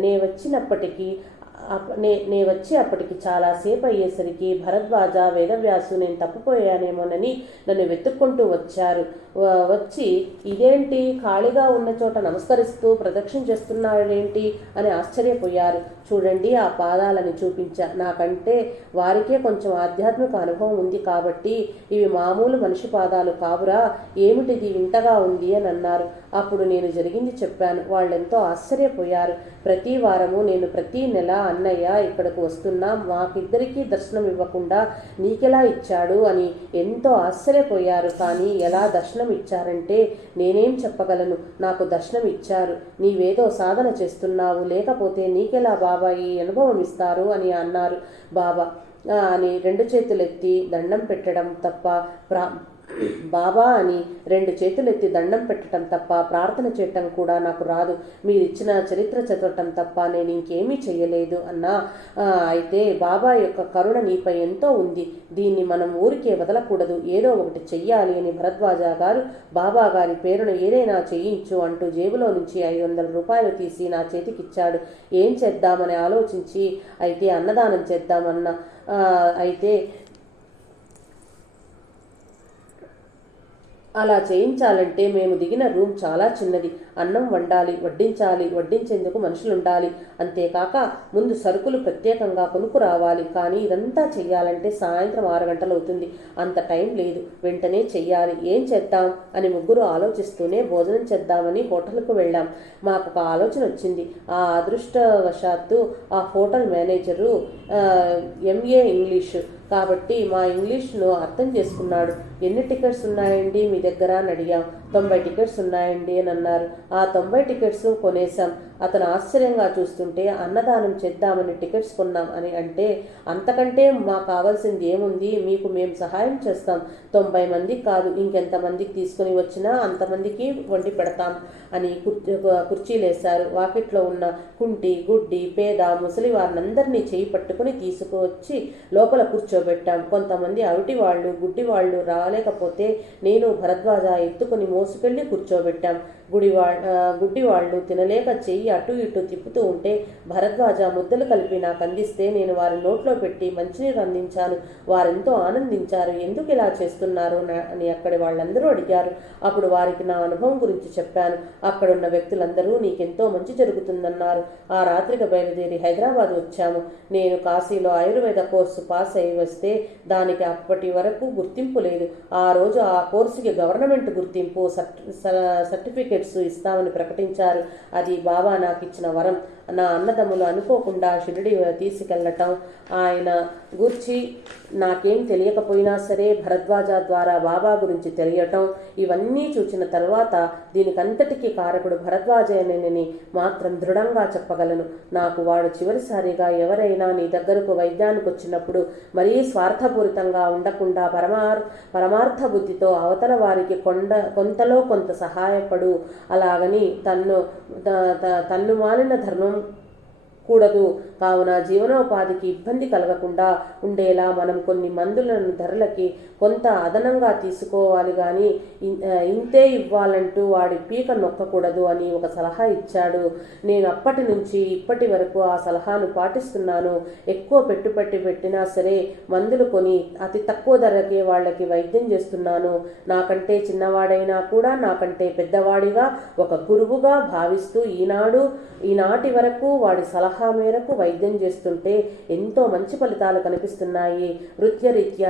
నే వచ్చి అప్పటికి చాలాసేపు అయ్యేసరికి భరద్వాజ, వేదవ్యాసు నేను తప్పిపోయానేమోనని నన్ను వెతుక్కుంటూ వచ్చి ఇదేంటి ఖాళీగా ఉన్న చోట నమస్కరిస్తూ ప్రదక్షిణ చేస్తున్నాడేంటి అని ఆశ్చర్యపోయారు. చూడండి ఆ పాదాలని చూపించా. నాకంటే వారికే కొంచెం ఆధ్యాత్మిక అనుభవం ఉంది కాబట్టి ఇవి మామూలు మనిషి పాదాలు కావురా, ఏమిటిది వింతగా ఉంది అని అన్నారు. అప్పుడు నేను జరిగింది చెప్పాను. వాళ్ళెంతో ఆశ్చర్యపోయారు. ప్రతి వారము నేను ప్రతి నెల అన్నయ్య ఇక్కడకు వస్తున్నా, మాకిద్దరికీ దర్శనం ఇవ్వకుండా నీకెలా ఇచ్చాడు అని ఎంతో ఆశ్చర్యపోయారు. కానీ ఎలా దర్శనం ఇచ్చారంటే నేనేం చెప్పగలను. నాకు దర్శనం ఇచ్చారు. నీవేదో సాధన చేస్తున్నావు, లేకపోతే నీకెలా బాబా ఈ అనుభవం ఇస్తారు అని అన్నారు. బాబా అని 2 చేతులెత్తి దండం పెట్టడం తప్ప బాబా అని 2 చేతులెత్తి దండం పెట్టడం తప్ప ప్రార్థన చేయటం కూడా నాకు రాదు. మీరిచ్చిన చరిత్ర చదవటం తప్ప నేను ఇంకేమీ చెయ్యలేదు అన్నా. అయితే బాబా యొక్క కరుణ నీపై ఎంతో ఉంది. దీన్ని మనం ఊరికే వదలకూడదు. ఏదో ఒకటి చెయ్యాలి అని భరద్వాజ గారు బాబా గారి పేరున ఏదైనా చేయించు అంటూ జేబులో నుంచి 500 రూపాయలు తీసి నా చేతికిచ్చాడు. ఏం చేద్దామని ఆలోచించి అయితే అన్నదానం చేద్దామన్నా. అయితే అలా చేయించాలంటే మేము దిగిన రూమ్ చాలా చిన్నది. అన్నం వండాలి, వడ్డించేందుకు మనుషులుండాలి. అంతేకాక ముందు సరుకులు ప్రత్యేకంగా కొనుక్కు రావాలి. కానీ ఇదంతా చెయ్యాలంటే సాయంత్రం 6 గంటలు అవుతుంది. అంత టైం లేదు. వెంటనే చెయ్యాలి. ఏం చేద్దాం అని ముగ్గురు ఆలోచిస్తూనే భోజనం చేద్దామని హోటల్కు వెళ్ళాం. మాకు ఒక ఆలోచన వచ్చింది. ఆ అదృష్టవశాత్తు ఆ హోటల్ మేనేజరు MA ఇంగ్లీషు కాబట్టి మా ఇంగ్లీష్ను అర్థం చేసుకున్నాడు. ఎన్ని టికెట్స్ ఉన్నాయండి మీ దగ్గర అని అడిగాం. 90 టికెట్స్ ఉన్నాయండి అని అన్నారు. ఆ 90 టికెట్స్ కొనేశాం. అతను ఆశ్చర్యంగా చూస్తుంటే అన్నదానం చేద్దామని టికెట్స్ కొన్నాం అని అంటే, అంతకంటే మాకు కావాల్సింది ఏముంది, మీకు మేము సహాయం చేస్తాం. 90 మందికి కాదు, ఇంకెంతమందికి తీసుకుని వచ్చినా అంతమందికి వండి పెడతాం అని కుర్చీలేశారు. వాకిట్లో ఉన్న కుంటి, గుడ్డి, పేద, ముసలి వారినందరినీ చేయి పట్టుకుని తీసుకువచ్చి లోపల కూర్చోబెట్టాం. కొంతమంది అవిటివాళ్ళు, గుడ్డివాళ్ళు రాలేకపోతే నేను భరద్వాజ ఎత్తుకుని మోసుకెళ్లి కూర్చోబెట్టాం. గుడ్డివాళ్ళు తినలేక చెయ్యి అటు ఇటు తిప్పుతూ ఉంటే భరద్వాజ ముద్దలు కలిపి నాకు అందిస్తే నేను వారి నోట్లో పెట్టి మంచినీరు అందించాను. వారెంతో ఆనందించారు. ఎందుకు ఇలా చేస్తున్నారు అని అక్కడి వాళ్ళందరూ అడిగారు. అప్పుడు వారికి నా అనుభవం గురించి చెప్పాను. అక్కడున్న వ్యక్తులందరూ నీకెంతో మంచి జరుగుతుందన్నారు. ఆ రాత్రికి బయలుదేరి హైదరాబాద్ వచ్చాము. నేను కాశీలో ఆయుర్వేద కోర్సు పాస్ అయి వస్తే దానికి అప్పటి వరకు గుర్తింపు లేదు. ఆ రోజు ఆ కోర్సుకి గవర్నమెంట్ గుర్తింపు సర్టిఫికెట్స్ ఇస్తామని ప్రకటించారు. అది బాబా నాకు ఇచ్చిన వరం. నా అన్నదమ్ములు అనుకోకుండా షిరిడి తీసుకెళ్లటం, ఆయన గూర్చి నాకేం తెలియకపోయినా సరే భరద్వాజ ద్వారా బాబా గురించి తెలియటం, ఇవన్నీ చూచిన తర్వాత దీనికంతటికీ కారకుడు భరద్వాజేనని మాత్రం దృఢంగా చెప్పగలను. నాకు వాడు చివరిసారిగా ఎవరైనా నీ దగ్గరకు వైద్యానికి వచ్చినప్పుడు మరీ స్వార్థపూరితంగా ఉండకుండా పరమార్థ బుద్ధితో అవతల వారికి కొంతలో కొంత సహాయపడు. అలాగని తన్ను మాలిన ధర్మం కూడదు. కావున జీవనోపాధికి ఇబ్బంది కలగకుండా ఉండేలా మనం కొన్ని మందులను ధరలకి కొంత అదనంగా తీసుకోవాలి, కానీ ఇంతే ఇవ్వాలంటూ వాడి పీక నొక్కకూడదు అని ఒక సలహా ఇచ్చాడు. నేను అప్పటి నుంచి ఇప్పటి వరకు ఆ సలహాను పాటిస్తున్నాను. ఎక్కువ పెట్టుబడి పెట్టినా సరే మందులు కొని అతి తక్కువ ధరకే వాళ్ళకి వైద్యం చేస్తున్నాను. నాకంటే చిన్నవాడైనా కూడా నాకంటే పెద్దవాడిగా ఒక గురువుగా భావిస్తూ ఈనాటి వరకు వాడి సలహా మేరకు వైద్యం చేస్తుంటే ఎంతో మంచి ఫలితాలు కనిపిస్తున్నాయి. వృత్తిరీత్యా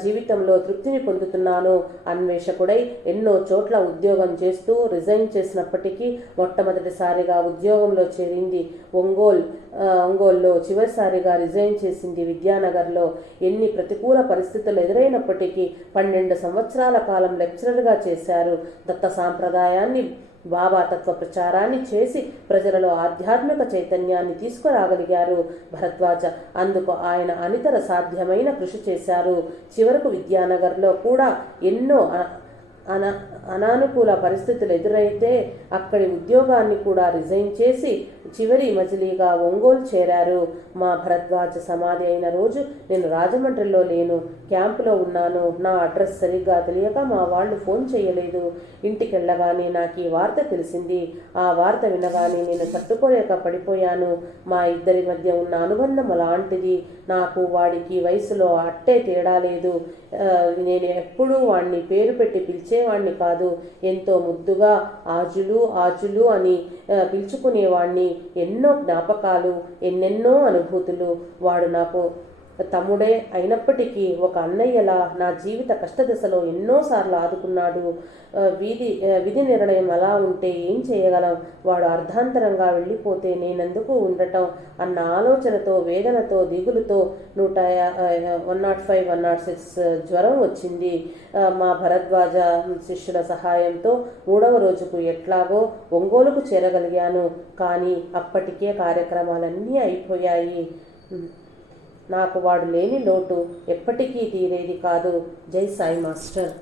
జీవితంలో తృప్తిని పొందుతున్నాను. అన్వేషకుడై ఎన్నో చోట్ల ఉద్యోగం చేస్తూ రిజైన్ చేసినప్పటికీ మొట్టమొదటిసారిగా ఉద్యోగంలో చేరింది ఒంగోలులో, చివరిసారిగా రిజైన్ చేసింది విద్యానగర్లో. ఎన్ని ప్రతికూల పరిస్థితులు ఎదురైనప్పటికీ 12 సంవత్సరాల కాలం లెక్చరర్గా చేశారు. దత్త సాంప్రదాయాన్ని, బాబా తత్వ ప్రచారాన్ని చేసి ప్రజలలో ఆధ్యాత్మిక చైతన్యాన్ని తీసుకురాగలిగారు భరద్వాజ. అందుకు ఆయన అనితర సాధ్యమైన కృషి చేశారు. చివరకు విద్యానగర్లో కూడా ఎన్నో అనానుకూల పరిస్థితులు ఎదురైతే అక్కడి ఉద్యోగాన్ని కూడా రిజైన్ చేసి చివరి మజిలీగా ఒంగోలు చేరారు. మా భరద్వాజ సమాధి అయిన రోజు నేను రాజమండ్రిలో లేను, క్యాంపులో ఉన్నాను. నా అడ్రస్ సరిగ్గా తెలియక మా వాళ్ళు ఫోన్ చేయలేదు. ఇంటికెళ్ళగానే నాకు ఈ వార్త తెలిసింది. ఆ వార్త వినగానే నేను తట్టుకోలేక పడిపోయాను. మా ఇద్దరి మధ్య ఉన్న అనుబంధం అలాంటిది. నాకు వాడికి వయసులో అట్టే తేడా లేదు. నేను ఎప్పుడూ వాణ్ణి పేరు పెట్టి పిలిచేవాణ్ణి కాదు. ఎంతో ముద్దుగా ఆజులు అని పిలుచుకునేవాణ్ణి. ఎన్నో జ్ఞాపకాలు, ఎన్నెన్నో అనుభూతులు. వాడు నాకు తమ్ముడే అయినప్పటికీ ఒక అన్నయ్యలా నా జీవిత కష్టదశలో ఎన్నోసార్లు ఆదుకున్నాడు. విధి నిర్ణయం అలా ఉంటే ఏం చేయగలం? వాడు అర్ధాంతరంగా వెళ్ళిపోతే నేనెందుకు ఉండటం అన్న ఆలోచనతో, వేదనతో, దిగులుతో 105, 106 జ్వరం వచ్చింది. మా భరద్వాజ శిష్యుల సహాయంతో 3వ రోజుకు ఎట్లాగో ఒంగోలుకు చేరగలిగాను. కానీ అప్పటికే కార్యక్రమాలన్నీ అయిపోయాయి. నాకు వాడు లేని లోటు ఎప్పటికీ తీరేది కాదు. జై సాయి మాస్టర్.